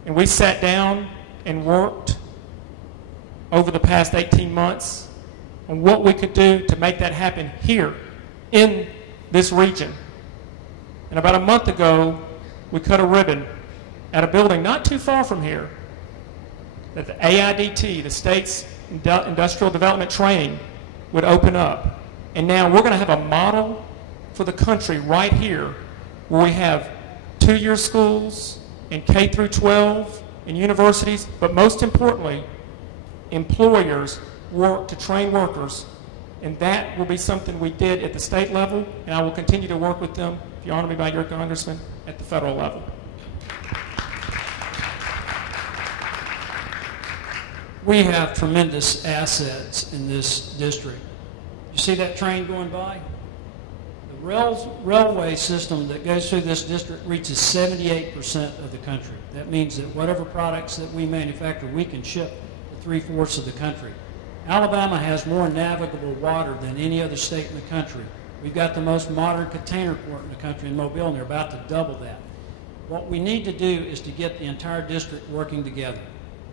And we sat down and worked over the past 18 months on what we could do to make that happen here in this region. And about a month ago, we cut a ribbon at a building not too far from here that the AIDT, the state's industrial development training, would open up. And now we're going to have a model for the country right here where we have two-year schools and K through 12 and universities, but most importantly, employers work to train workers. And that will be something we did at the state level, and I will continue to work with them, if you honor me by your congressman, at the federal level. We have tremendous assets in this district. You see that train going by? The railway system that goes through this district reaches 78% of the country. That means that whatever products that we manufacture, we can ship to 3/4 of the country. Alabama has more navigable water than any other state in the country. We've got the most modern container port in the country in Mobile, and they're about to double that. What we need to do is to get the entire district working together.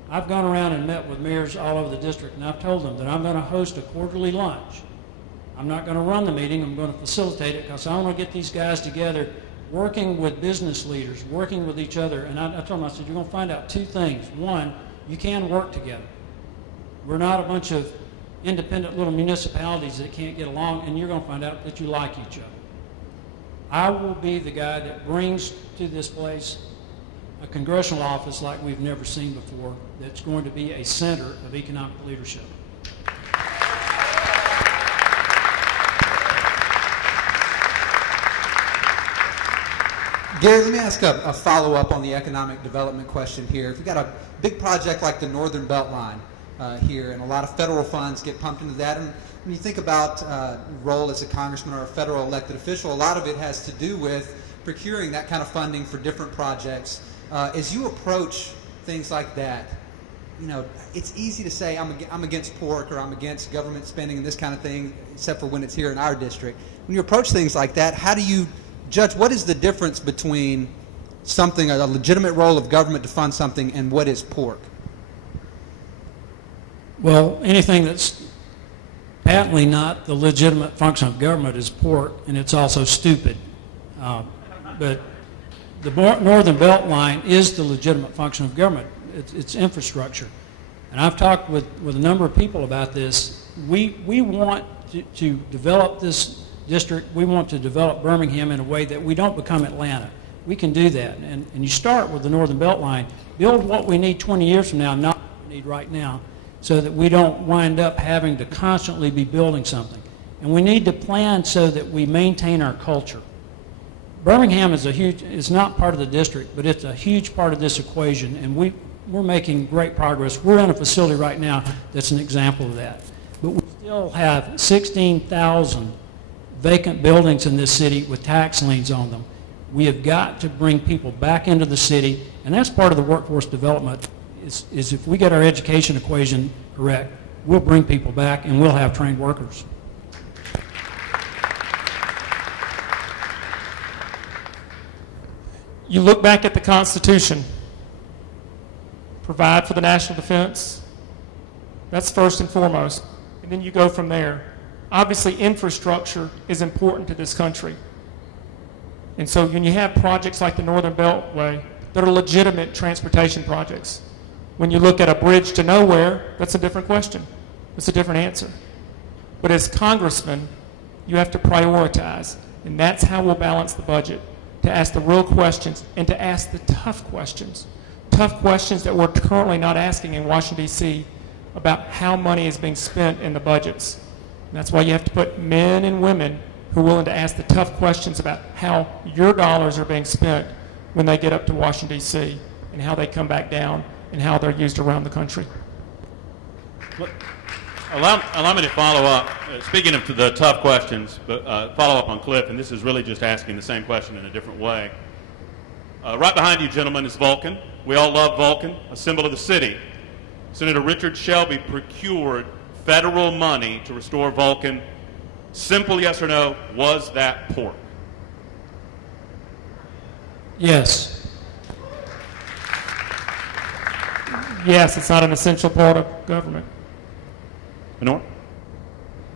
I've gone around and met with mayors all over the district, and I've told them that I'm going to host a quarterly lunch. I'm not going to run the meeting. I'm going to facilitate it because I want to get these guys together working with business leaders, working with each other. And I told them, I said, you're going to find out two things. One, you can work together. We're not a bunch of independent little municipalities that can't get along, and you're going to find out that you like each other. I will be the guy that brings to this place a congressional office like we've never seen before that's going to be a center of economic leadership. Gary, let me ask a follow-up on the economic development question here. If you've got a big project like the Northern Beltline here, and a lot of federal funds get pumped into that, and when you think about role as a congressman or a federal elected official, a lot of it has to do with procuring that kind of funding for different projects. As you approach things like that, you know, it's easy to say I'm against pork or I'm against government spending and this kind of thing, except for when it's here in our district. When you approach things like that, how do you judge what is the difference between something, a legitimate role of government to fund something, and what is pork? Well, anything that's patently not the legitimate function of government is pork, and it's also stupid. But the Northern Beltline is the legitimate function of government. It's infrastructure. And I've talked with a number of people about this. We want to develop this district. We want to develop Birmingham in a way that we don't become Atlanta. We can do that. And you start with the Northern Beltline. Build what we need 20 years from now, not what we need right now, so that we don't wind up having to constantly be building something. And we need to plan so that we maintain our culture. Birmingham is not part of the district, but it's a huge part of this equation, and we're making great progress. We're in a facility right now that's an example of that. But we still have 16,000 vacant buildings in this city with tax liens on them. We have got to bring people back into the city, and that's part of the workforce development, is if we get our education equation correct, we'll bring people back and we'll have trained workers. You look back at the Constitution, provide for the national defense, that's first and foremost, and then you go from there. Obviously, infrastructure is important to this country. And so when you have projects like the Northern Beltway that are legitimate transportation projects, when you look at a bridge to nowhere, that's a different question. It's a different answer. But as congressmen, you have to prioritize, and that's how we'll balance the budget, to ask the real questions and to ask the tough questions that we're currently not asking in Washington, D.C. about how money is being spent in the budgets. And that's why you have to put men and women who are willing to ask the tough questions about how your dollars are being spent when they get up to Washington, D.C., and how they come back down and how they're used around the country. Allow me to follow up. Speaking of the tough questions, but follow up on Cliff, and this is really just asking the same question in a different way. Right behind you, gentlemen, is Vulcan. We all love Vulcan, a symbol of the city. Senator Richard Shelby procured federal money to restore Vulcan Simple yes or no, was that pork? Yes. Yes, it's not an essential part of government. Honor?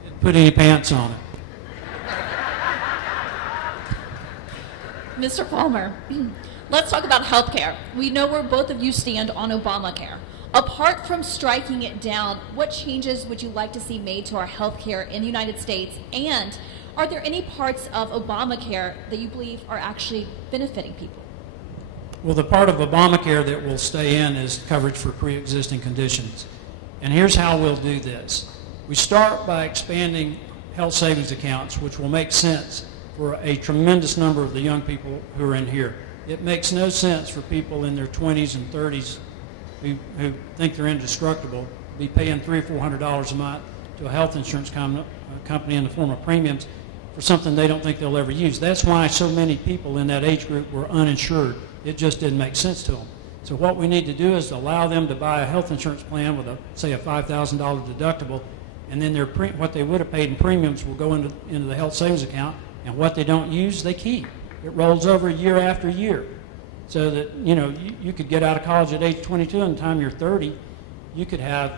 Didn't put any pants on it. Mr. Palmer, let's talk about health care. We know where both of you stand on Obamacare. Apart from striking it down, what changes would you like to see made to our health care in the United States? And are there any parts of Obamacare that you believe are actually benefiting people? Well, the part of Obamacare that will stay in is coverage for pre-existing conditions. And here's how we'll do this. We start by expanding health savings accounts, which will make sense for a tremendous number of the young people who are in here. It makes no sense for people in their 20s and 30s who think they're indestructible be paying $300 or $400 a month to a health insurance company in the form of premiums for something they don't think they'll ever use. That's why so many people in that age group were uninsured. It just didn't make sense to them. So what we need to do is allow them to buy a health insurance plan with, say, a $5,000 deductible, and then what they would have paid in premiums will go into the health savings account, and what they don't use, they keep. It rolls over year after year. So that, you could get out of college at age 22, and the time you're 30, you could have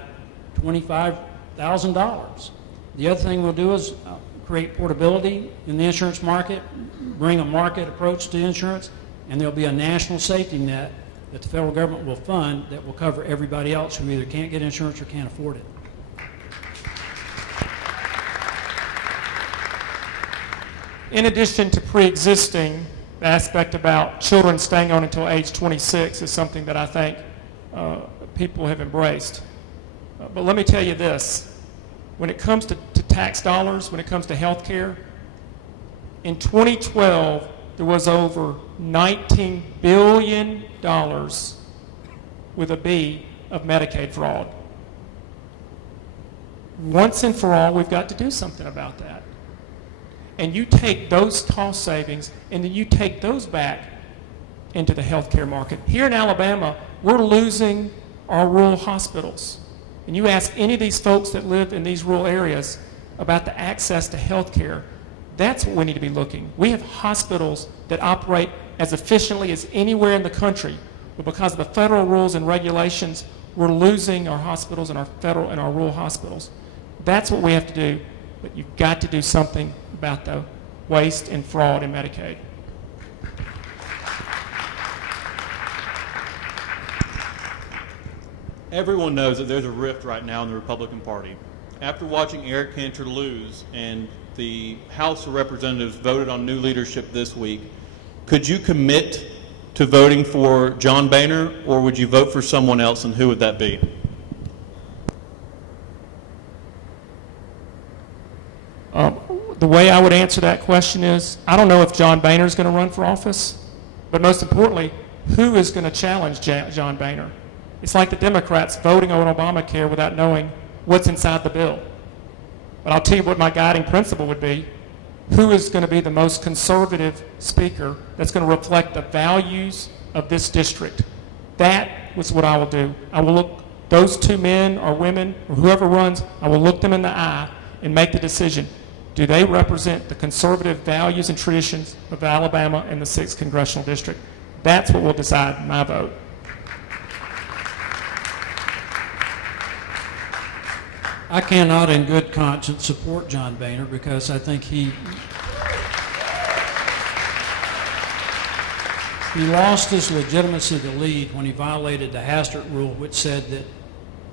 $25,000. The other thing we'll do is create portability in the insurance market, bring a market approach to insurance, and there'll be a national safety net that the federal government will fund that will cover everybody else who either can't get insurance or can't afford it. In addition to pre-existing, the aspect about children staying on until age 26 is something that I think people have embraced. But let me tell you this. When it comes to tax dollars, when it comes to health care, in 2012, there was over $19 billion with a B of Medicaid fraud. Once and for all, we've got to do something about that. And you take those cost savings and then you take those back into the healthcare market. Here in Alabama, we're losing our rural hospitals. And you ask any of these folks that live in these rural areas about the access to health care, that's what we need to be looking. We have hospitals that operate as efficiently as anywhere in the country, but because of the federal rules and regulations, we're losing our hospitals and our federal and our rural hospitals. That's what we have to do, but you've got to do something about the waste and fraud in Medicaid. Everyone knows that there's a rift right now in the Republican Party. After watching Eric Cantor lose and the House of Representatives voted on new leadership this week, could you commit to voting for John Boehner, or would you vote for someone else, and who would that be? The way I would answer that question is, I don't know if John Boehner is going to run for office, but most importantly, who is going to challenge John Boehner? It's like the Democrats voting on Obamacare without knowing what's inside the bill. But I'll tell you what my guiding principle would be. Who is going to be the most conservative speaker that's going to reflect the values of this district? That was what I will do. I will look those two men or women or whoever runs, I will look them in the eye and make the decision. Do they represent the conservative values and traditions of Alabama and the 6th Congressional District? That's what will decide my vote. I cannot in good conscience support John Boehner because I think he lost his legitimacy to lead when he violated the Hastert rule, which said that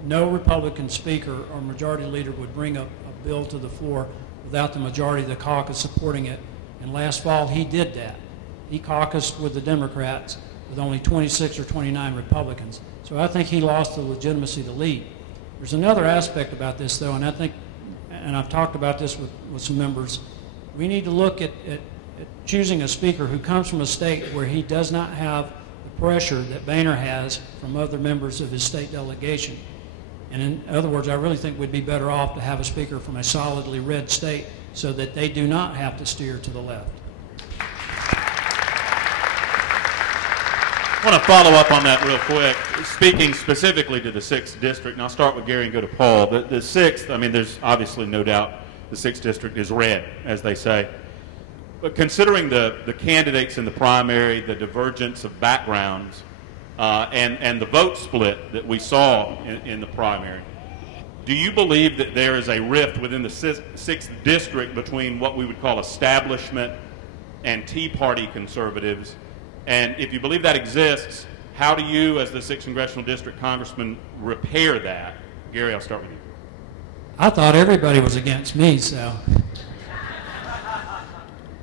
no Republican speaker or majority leader would bring a bill to the floor without the majority of the caucus supporting it. And last fall, he did that. He caucused with the Democrats with only 26 or 29 Republicans. So I think he lost the legitimacy to lead. There's another aspect about this, though, and I think, and I've talked about this with some members, we need to look at choosing a speaker who comes from a state where he does not have the pressure that Boehner has from other members of his state delegation. And in other words, I really think we'd be better off to have a speaker from a solidly red state so that they do not have to steer to the left. I want to follow up on that real quick. Speaking specifically to the 6th District, and I'll start with Gary and go to Paul. The 6th, I mean, there's obviously no doubt the 6th District is red, as they say. But considering the candidates in the primary, the divergence of backgrounds, and the vote split that we saw in the primary, do you believe that there is a rift within the 6th District between what we would call establishment and Tea Party conservatives? And if you believe that exists, how do you, as the 6th Congressional District Congressman, repair that? Gary, I'll start with you. I thought everybody was against me, so.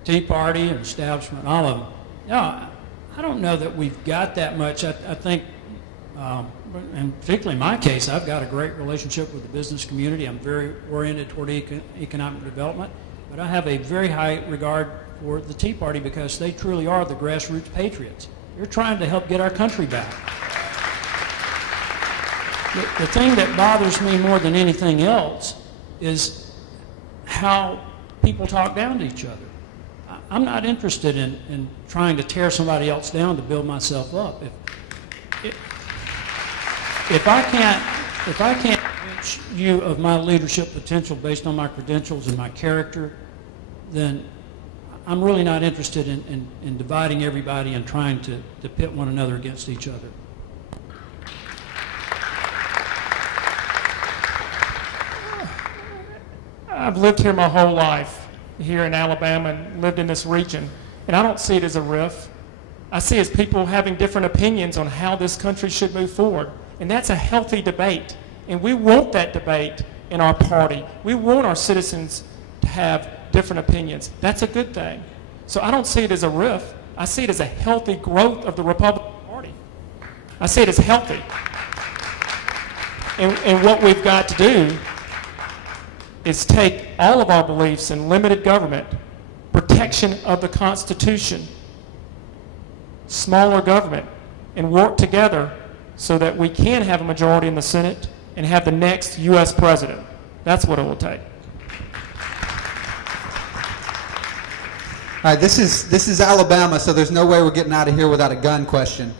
Tea Party and establishment, all of them. No, I don't know that we've got that much. I think, and particularly in my case, I've got a great relationship with the business community. I'm very oriented toward economic development, but I have a very high regard for the Tea Party because they truly are the grassroots patriots. They're trying to help get our country back. The thing that bothers me more than anything else is how people talk down to each other. I'm not interested in trying to tear somebody else down to build myself up. If I can't convince you of my leadership potential based on my credentials and my character, then I'm really not interested in dividing everybody and trying to pit one another against each other. I've lived here my whole life, here in Alabama, and lived in this region, and I don't see it as a rift. I see it as people having different opinions on how this country should move forward, and that's a healthy debate, and we want that debate in our party. We want our citizens to have different opinions. That's a good thing. So I don't see it as a rift. I see it as a healthy growth of the Republican Party. I see it as healthy. And what we've got to do is take all of our beliefs in limited government, protection of the Constitution, smaller government, and work together so that we can have a majority in the Senate and have the next U.S. president. That's what it will take. All right, this is Alabama, so there's no way we're getting out of here without a gun question.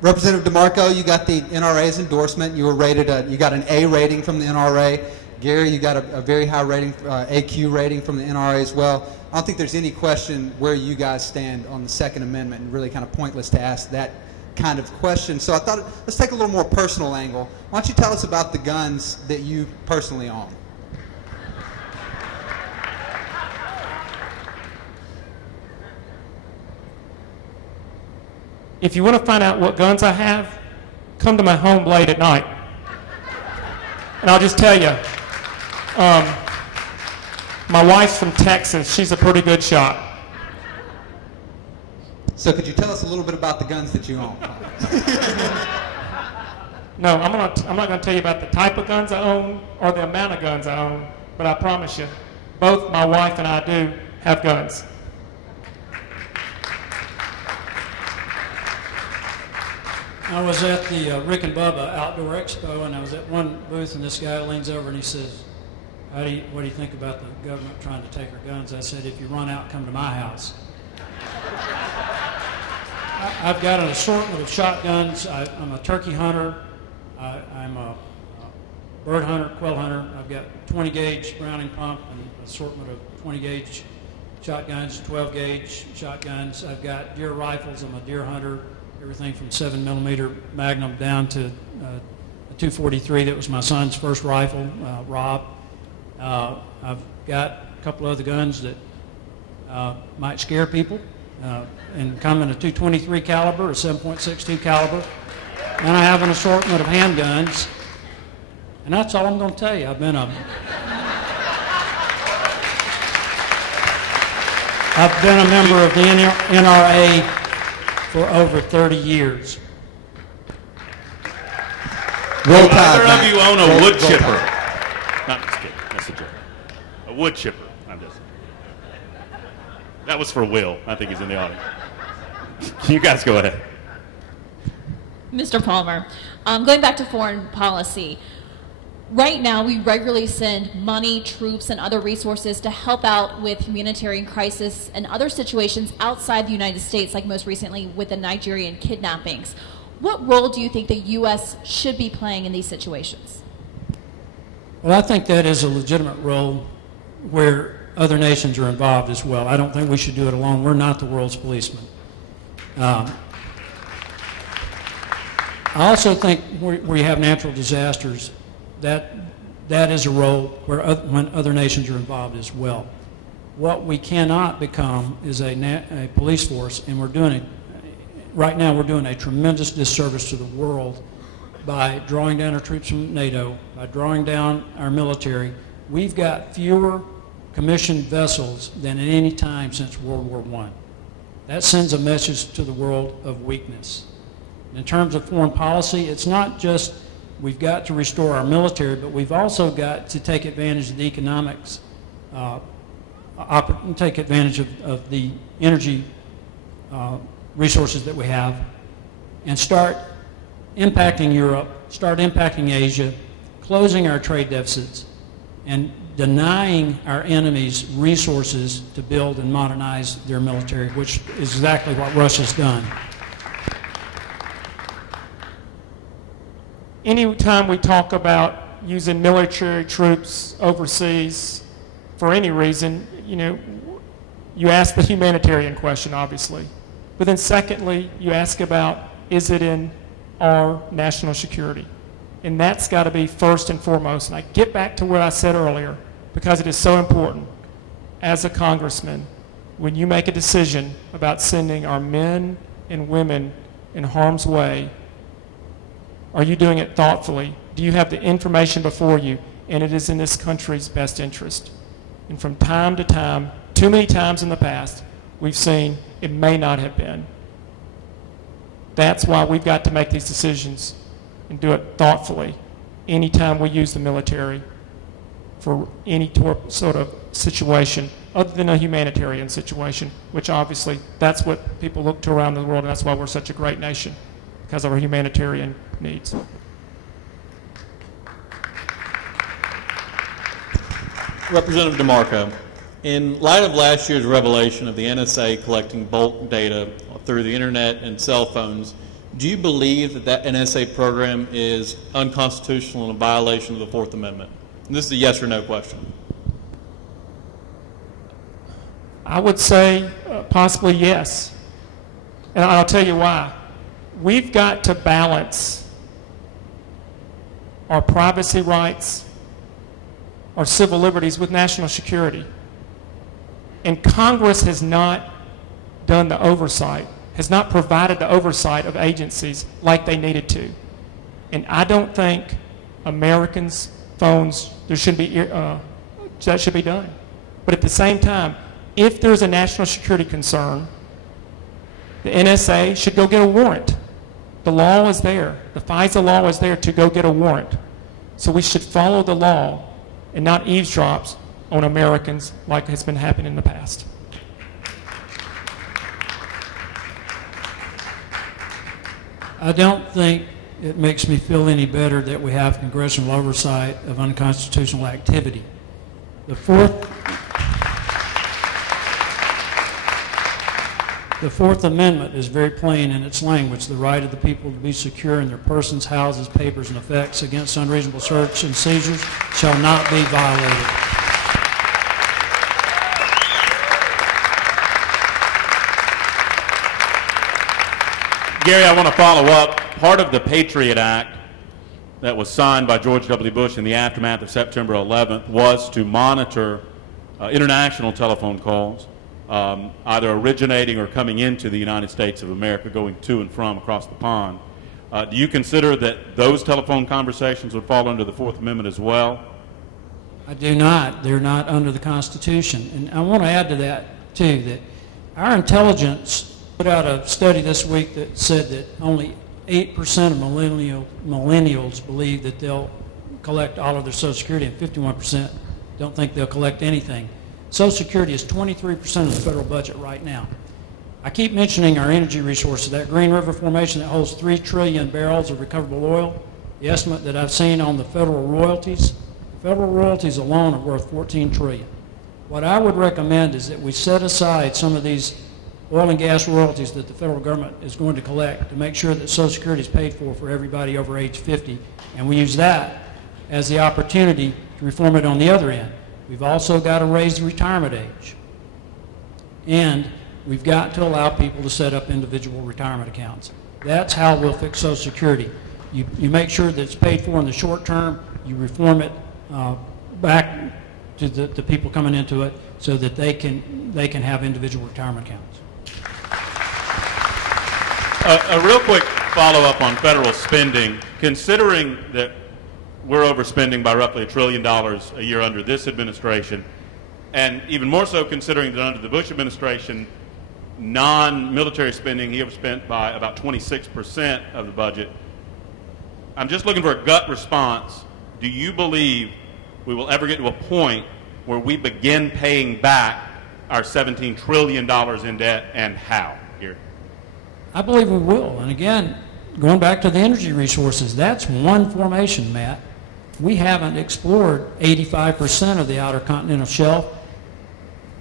Representative DeMarco, you got the NRA's endorsement. You were rated you got an A rating from the NRA. Gary, you got a very high rating, AQ rating from the NRA as well. I don't think there's any question where you guys stand on the Second Amendment, and really kind of pointless to ask that kind of question. So I thought, let's take a little more personal angle. Why don't you tell us about the guns that you personally own? If you want to find out what guns I have, come to my home late at night. And I'll just tell you, my wife's from Texas. She's a pretty good shot. So could you tell us a little bit about the guns that you own? No, I'm not going to tell you about the type of guns I own or the amount of guns I own, but I promise you, both my wife and I do have guns. I was at the Rick and Bubba Outdoor Expo, and I was at one booth, and this guy leans over and he says, what do you think about the government trying to take our guns? I said, if you run out, come to my house. I've got an assortment of shotguns. I'm a turkey hunter. I'm a bird hunter, quail hunter. I've got 20 gauge Browning pump and an assortment of 20 gauge shotguns, 12 gauge shotguns. I've got deer rifles. I'm a deer hunter. Everything from 7mm Magnum down to a 243 that was my son's first rifle, Rob. I've got a couple other guns that might scare people, and come in a 223 caliber, a 7.62 caliber. And I have an assortment of handguns, and that's all I'm going to tell you. I've been a member of the NRA for over 30 years. Will either of you own a wood chipper? No, I'm just kidding. That's a joke. A wood chipper. I'm just. That was for Will. I think he's in the audience. You guys go ahead. Mr. Palmer, going back to foreign policy, right now we regularly send money, troops, and other resources to help out with humanitarian crisis and other situations outside the United States, like most recently with the Nigerian kidnappings. What role do you think the U.S. should be playing in these situations? Well, I think that is a legitimate role where other nations are involved as well. I don't think we should do it alone. We're not the world's policeman. I also think where you have natural disasters, that is a role where when other nations are involved as well. What we cannot become is a police force, and right now we're doing a tremendous disservice to the world by drawing down our troops from NATO, by drawing down our military. We've got fewer commissioned vessels than at any time since World War I. That sends a message to the world of weakness. In terms of foreign policy, it's not just we've got to restore our military, but we've also got to take advantage of the economics, take advantage of the energy resources that we have, and start impacting Europe, start impacting Asia, closing our trade deficits, and denying our enemies resources to build and modernize their military, which is exactly what Russia's done. Anytime we talk about using military troops overseas for any reason, you ask the humanitarian question, obviously. But then secondly, you ask about, is it in our national security? And that's got to be first and foremost. And I get back to what I said earlier, because it is so important. As a congressman, when you make a decision about sending our men and women in harm's way, are you doing it thoughtfully? Do you have the information before you? And it is in this country's best interest. And from time to time, too many times in the past, we've seen it may not have been. That's why we've got to make these decisions and do it thoughtfully anytime we use the military for any sort of situation other than a humanitarian situation, which obviously that's what people look to around the world, and that's why we're such a great nation, because of our humanitarian needs. Representative DeMarco, in light of last year's revelation of the NSA collecting bulk data through the internet and cell phones, do you believe that NSA program is unconstitutional and a violation of the Fourth Amendment? And this is a yes or no question. I would say possibly yes. And I'll tell you why. We've got to balance our privacy rights, our civil liberties with national security. And Congress has not done the oversight, has not provided the oversight of agencies like they needed to. And I don't think Americans' phones, that should be done. But at the same time, if there's a national security concern, the NSA should go get a warrant. The law is there. The FISA law is there to go get a warrant. So we should follow the law and not eavesdrop on Americans like has been happening in the past. I don't think it makes me feel any better that we have congressional oversight of unconstitutional activity. The Fourth Amendment is very plain in its language. The right of the people to be secure in their persons, houses, papers, and effects against unreasonable search and seizures shall not be violated. Gary, I want to follow up. Part of the Patriot Act that was signed by George W. Bush in the aftermath of September 11th was to monitor international telephone calls, either originating or coming into the United States of America, going to and from across the pond. Do you consider that those telephone conversations would fall under the Fourth Amendment as well? I do not. They're not under the Constitution. And I want to add to that, too, that our intelligence put out a study this week that said that only 8% of millennials believe that they'll collect all of their Social Security, and 51% don't think they'll collect anything. Social Security is 23% of the federal budget right now. I keep mentioning our energy resources. That Green River Formation that holds 3 trillion barrels of recoverable oil, the estimate that I've seen on the federal royalties alone are worth $14 trillion. What I would recommend is that we set aside some of these oil and gas royalties that the federal government is going to collect to make sure that Social Security is paid for everybody over age 50, and we use that has the opportunity to reform it on the other end. We've also got to raise the retirement age. And we've got to allow people to set up individual retirement accounts. That's how we'll fix Social Security. You make sure that it's paid for in the short term, you reform it back to the people coming into it so that they can have individual retirement accounts. A real quick follow-up on federal spending. Considering that we're overspending by roughly $1 trillion a year under this administration, and even more so considering that under the Bush administration, non-military spending, he overspent by about 26% of the budget. I'm just looking for a gut response. Do you believe we will ever get to a point where we begin paying back our $17 trillion in debt, and how? Here. I believe we will. And again, going back to the energy resources, that's one formation, Matt. We haven't explored 85% of the outer continental shelf.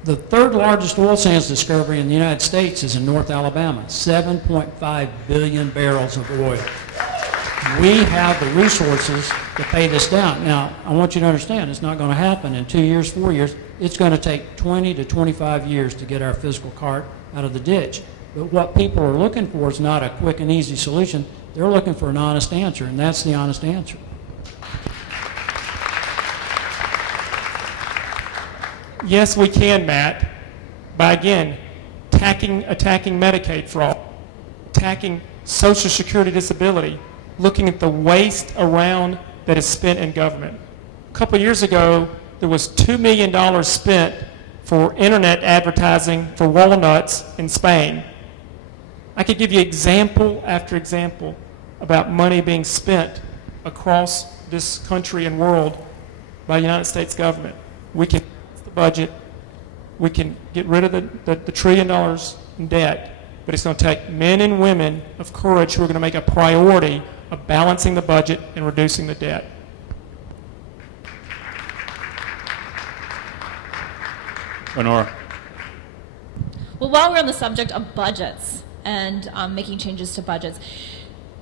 The third largest oil sands discovery in the United States is in North Alabama, 7.5 billion barrels of oil. We have the resources to pay this down. Now, I want you to understand, it's not going to happen in 2 years, 4 years. It's going to take 20 to 25 years to get our fiscal cart out of the ditch. But what people are looking for is not a quick and easy solution. They're looking for an honest answer, and that's the honest answer. Yes, we can, Matt, by again attacking Medicaid fraud, attacking Social Security disability, looking at the waste around that is spent in government. A couple of years ago, there was $2 million spent for internet advertising for walnuts in Spain. I could give you example after example about money being spent across this country and world by the United States government. We can budget, we can get rid of the $1 trillion in debt, but it's going to take men and women of courage who are going to make a priority of balancing the budget and reducing the debt. Honora. Well, while we're on the subject of budgets and making changes to budgets,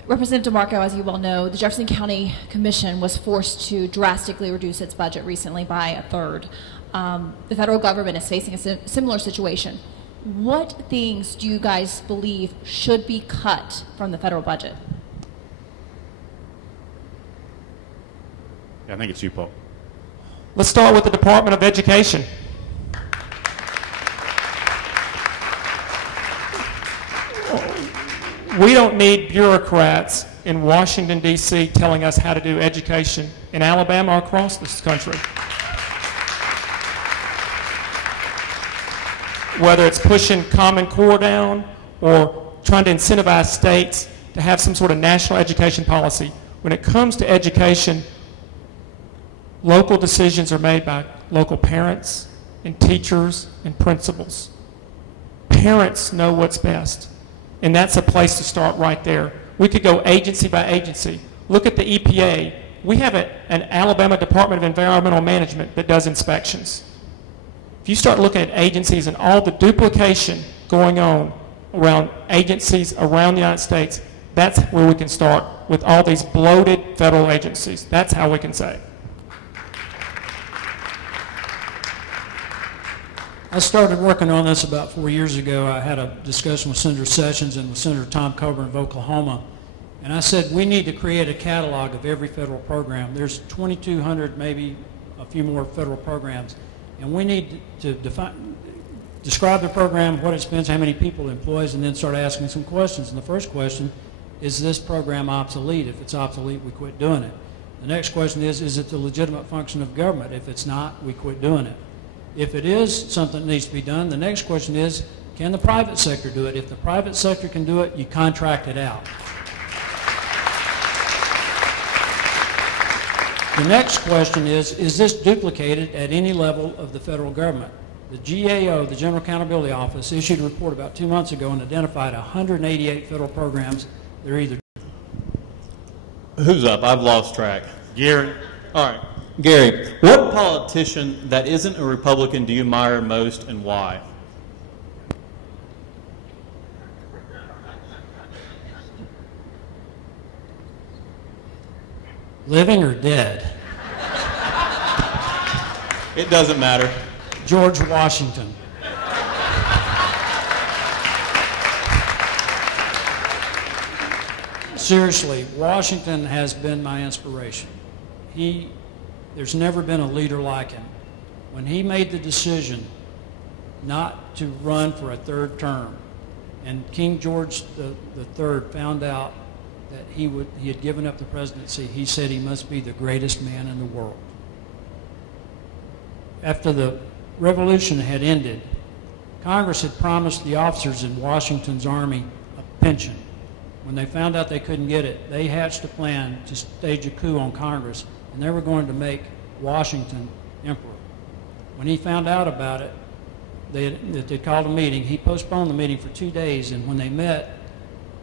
Representative DeMarco, as you well know, the Jefferson County Commission was forced to drastically reduce its budget recently by a third. The federal government is facing a similar situation. What things do you guys believe should be cut from the federal budget? Yeah, I think it's you, Paul. Let's start with the Department of Education. We don't need bureaucrats in Washington, D.C. telling us how to do education in Alabama or across this country. Whether it's pushing Common Core down or trying to incentivize states to have some sort of national education policy. When it comes to education, local decisions are made by local parents and teachers and principals. Parents know what's best, and that's a place to start right there. We could go agency by agency. Look at the EPA. We have an Alabama Department of Environmental Management that does inspections. If you start looking at agencies and all the duplication going on around agencies around the United States, that's where we can start with all these bloated federal agencies. That's how we can say. I started working on this about 4 years ago. I had a discussion with Senator Sessions and with Senator Tom Coburn of Oklahoma. And I said, we need to create a catalog of every federal program. There's 2,200, maybe a few more federal programs. And we need to describe the program, what it spends, how many people it employs, and then start asking some questions. And the first question, is this program obsolete? If it's obsolete, we quit doing it. The next question is it the legitimate function of government? If it's not, we quit doing it. If it is something that needs to be done, the next question is, can the private sector do it? If the private sector can do it, you contract it out. The next question is this duplicated at any level of the federal government? The GAO, the General Accountability Office, issued a report about 2 months ago and identified 188 federal programs that are either... Who's up? I've lost track. Gary. All right. Gary, what politician that isn't a Republican do you admire most and why? Living or dead? It doesn't matter. George Washington. Seriously, Washington has been my inspiration. There's never been a leader like him. When he made the decision not to run for a third term, and King George III found out that he had given up the presidency, he said he must be the greatest man in the world. After the revolution had ended, Congress had promised the officers in Washington's army a pension. When they found out they couldn't get it, they hatched a plan to stage a coup on Congress, and they were going to make Washington emperor. When he found out about it, they called a meeting. He postponed the meeting for 2 days, and when they met,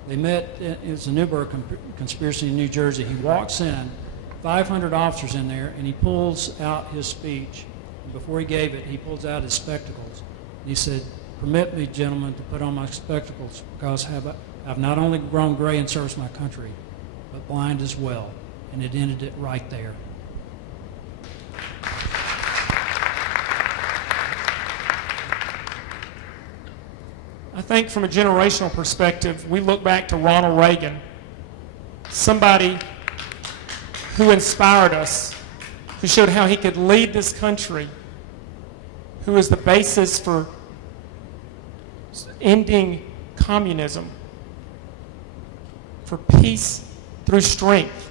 it was the Newburgh conspiracy in New Jersey. He walks in, 500 officers in there, and he pulls out his speech. And before he gave it, he pulls out his spectacles. And he said, "Permit me, gentlemen, to put on my spectacles, because I've not only grown gray in service to my country, but blind as well." And it ended it right there. I think from a generational perspective, we look back to Ronald Reagan, somebody who inspired us, who showed how he could lead this country, who was the basis for ending communism, for peace through strength.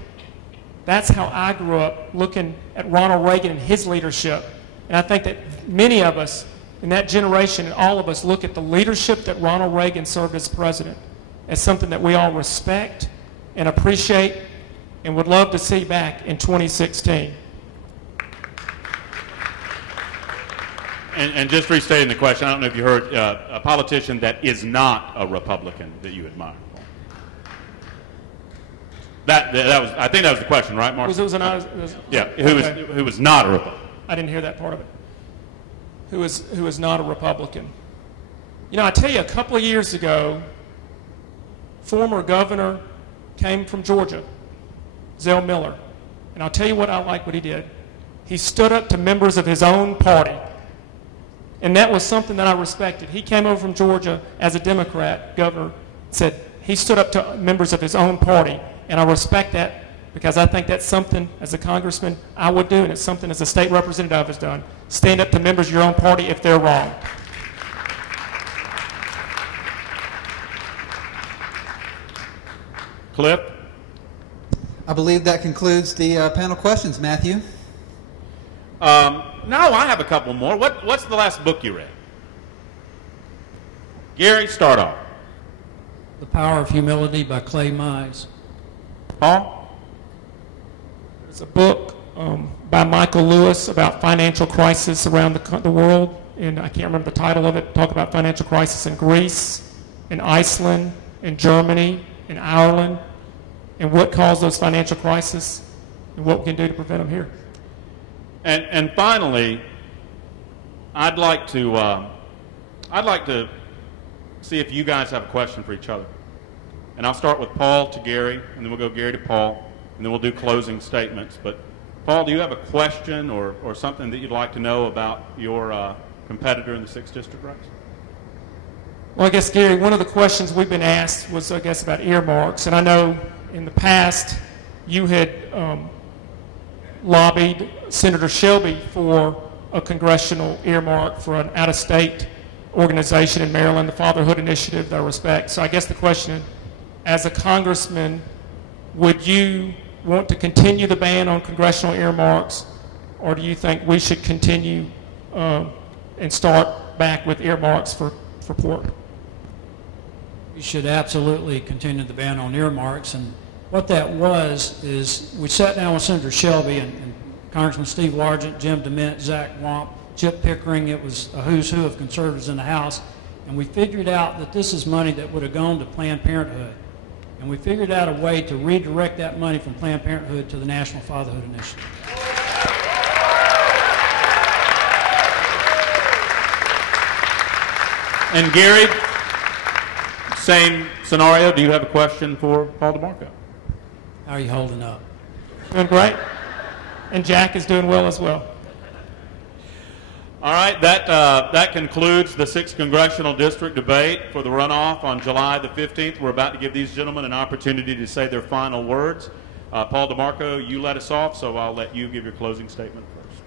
That's how I grew up, looking at Ronald Reagan and his leadership. And I think that many of us in that generation and all of us look at the leadership that Ronald Reagan served as president as something that we all respect and appreciate and would love to see back in 2016. And just restating the question, I don't know if you heard a politician that is not a Republican that you admire. That was, I think that was the question, right, Mark? Yeah, who was not a Republican. I didn't hear that part of it. Who is not a Republican. You know, I tell you, a couple of years ago, former governor came from Georgia, Zell Miller. And I'll tell you what I like what he did. He stood up to members of his own party. And that was something that I respected. He came over from Georgia as a Democrat governor, said he stood up to members of his own party. And I respect that because I think that's something as a congressman I would do, and it's something as a state representative has done. Stand up to members of your own party if they're wrong. Cliff? I believe that concludes the panel questions. Matthew? No, I have a couple more. What's the last book you read? Gary, start off. The Power of Humility by Clay Mize. Paul? There's a book by Michael Lewis about financial crisis around the world, and I can't remember the title of it. Talk about financial crisis in Greece, in Iceland, in Germany, in Ireland, and what caused those financial crises, and what we can do to prevent them here. And finally, I'd like to see if you guys have a question for each other. And I'll start with Paul to Gary, and then we'll go Gary to Paul, and then we'll do closing statements. But Paul, do you have a question or something that you'd like to know about your competitor in the 6th District race? Well, I guess, Gary, one of the questions we've been asked was, I guess, about earmarks. And I know in the past you had lobbied Senator Shelby for a congressional earmark for an out-of-state organization in Maryland, the Fatherhood Initiative, that I respect. So I guess the question, as a congressman, would you want to continue the ban on congressional earmarks, or do you think we should continue and start back with earmarks for pork? You should absolutely continue the ban on earmarks. And what that was is we sat down with Senator Shelby and Congressman Steve Largent, Jim DeMint, Zach Wamp, Chip Pickering. It was a who's who of conservatives in the House. And we figured out that this is money that would have gone to Planned Parenthood. And we figured out a way to redirect that money from Planned Parenthood to the National Fatherhood Initiative. And Gary, same scenario. Do you have a question for Paul DeMarco? How are you holding up? Doing great. And Jack is doing well as well. All right, that concludes the 6th Congressional District debate for the runoff on July the 15th. We're about to give these gentlemen an opportunity to say their final words. Paul DeMarco, you let us off, so I'll let you give your closing statement first.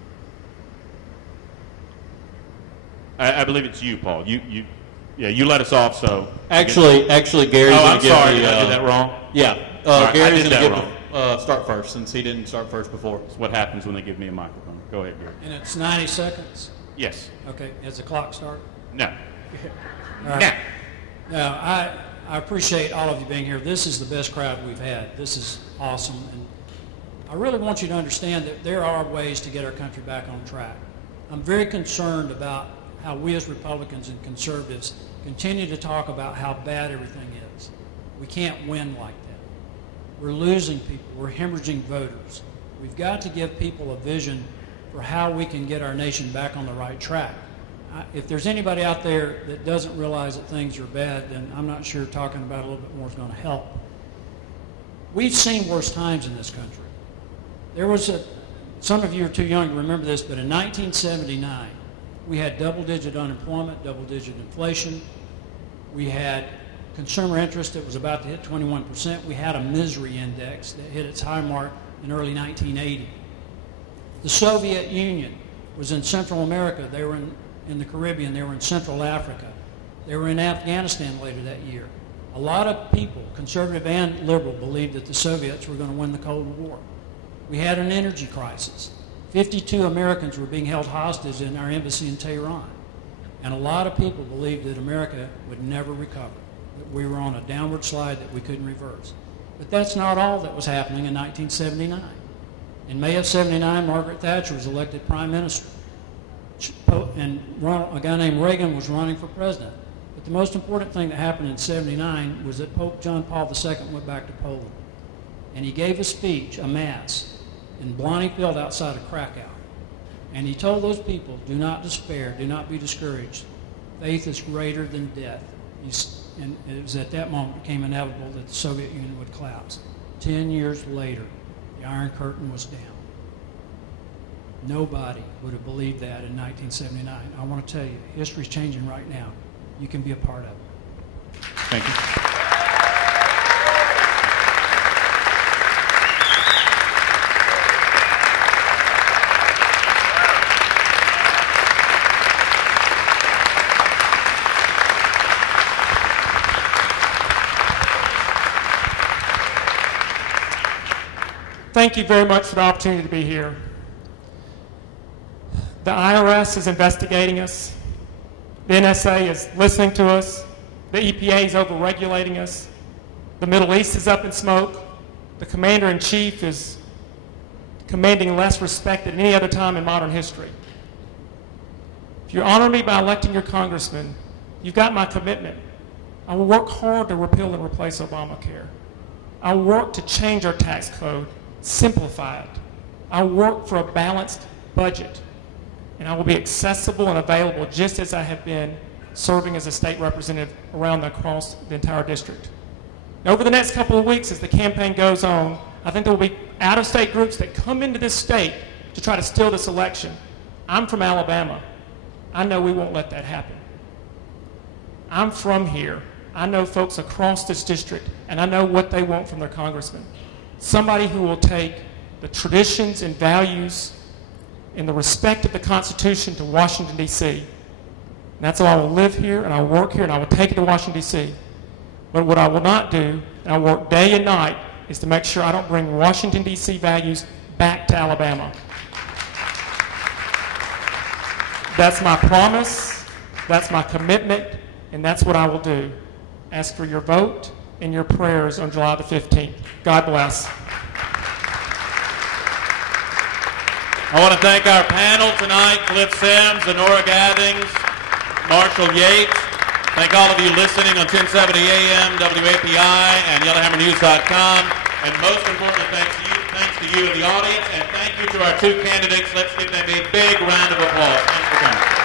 I believe it's you, Paul. You let us off, so. Actually, Gary's going to give sorry, did I do that wrong? Yeah, Right, Gary's going to give wrong. start first, since he didn't start first before. That's what happens when they give me a microphone. Go ahead, Gary. And it's 90 seconds? Yes. Okay, has the clock started? No. All right. Now, I appreciate all of you being here. This is the best crowd we've had. This is awesome. And I really want you to understand that there are ways to get our country back on track. I'm very concerned about how we as Republicans and conservatives continue to talk about how bad everything is. We can't win like that. We're losing people. We're hemorrhaging voters. We've got to give people a vision for how we can get our nation back on the right track. If there's anybody out there that doesn't realize that things are bad, then I'm not sure talking about it a little bit more is going to help. We've seen worse times in this country. There was some of you are too young to remember this, but in 1979, we had double-digit unemployment, double-digit inflation. We had consumer interest that was about to hit 21%. We had a misery index that hit its high mark in early 1980. The Soviet Union was in Central America. They were in the Caribbean. They were in Central Africa. They were in Afghanistan later that year. A lot of people, conservative and liberal, believed that the Soviets were going to win the Cold War. We had an energy crisis. 52 Americans were being held hostage in our embassy in Tehran. And a lot of people believed that America would never recover, that we were on a downward slide that we couldn't reverse. But that's not all that was happening in 1979. In May of '79, Margaret Thatcher was elected prime minister. And a guy named Reagan was running for president. But the most important thing that happened in '79 was that Pope John Paul II went back to Poland. And he gave a speech, a mass, in Blarney Field outside of Krakow. And he told those people, do not despair, do not be discouraged. Faith is greater than death. And it was at that moment it became inevitable that the Soviet Union would collapse. 10 years later, the Iron Curtain was down. Nobody would have believed that in 1979. I want to tell you, history's changing right now. You can be a part of it. Thank you. Thank you very much for the opportunity to be here. The IRS is investigating us. The NSA is listening to us. The EPA is overregulating us. The Middle East is up in smoke. The commander-in-chief is commanding less respect than any other time in modern history. If you honor me by electing your congressman, you've got my commitment. I will work hard to repeal and replace Obamacare. I will work to change our tax code, simplify it. I will work for a balanced budget. And I will be accessible and available just as I have been serving as a state representative across the entire district. Now, over the next couple of weeks as the campaign goes on, I think there will be out-of-state groups that come into this state to try to steal this election. I'm from Alabama. I know we won't let that happen. I'm from here. I know folks across this district, and I know what they want from their congressman. Somebody who will take the traditions and values and the respect of the Constitution to Washington, D.C. And that's why I will live here, and I will work here, and I will take it to Washington, D.C. But what I will not do, and I work day and night, is to make sure I don't bring Washington, D.C. values back to Alabama. That's my promise, that's my commitment, and that's what I will do. Ask for your vote and your prayers on July the 15th. God bless. I want to thank our panel tonight, Cliff Sims, Honora Gathings, Marshall Yates. Thank all of you listening on 1070 AM, WAPI, and YellowHammerNews.com. And most importantly, thanks to you, the audience, and thank you to our two candidates. Let's give them a big round of applause. Thanks for coming.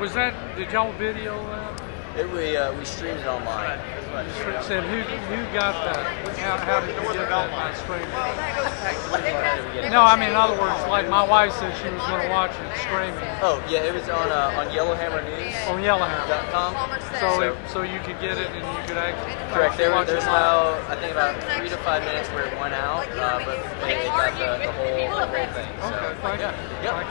Was that, did y'all video that? We streamed it online. Said who got that? How did you get that by streaming? No, I mean in other words, like my wife said she was going to watch it streaming. Oh yeah, it was on Yellowhammer News. On Yellowhammer.com. So you could get it and you could actually. Correct. There's about I think about 3 to 5 minutes where it went out, but it got the whole thing. Okay, so, thank you. Yeah.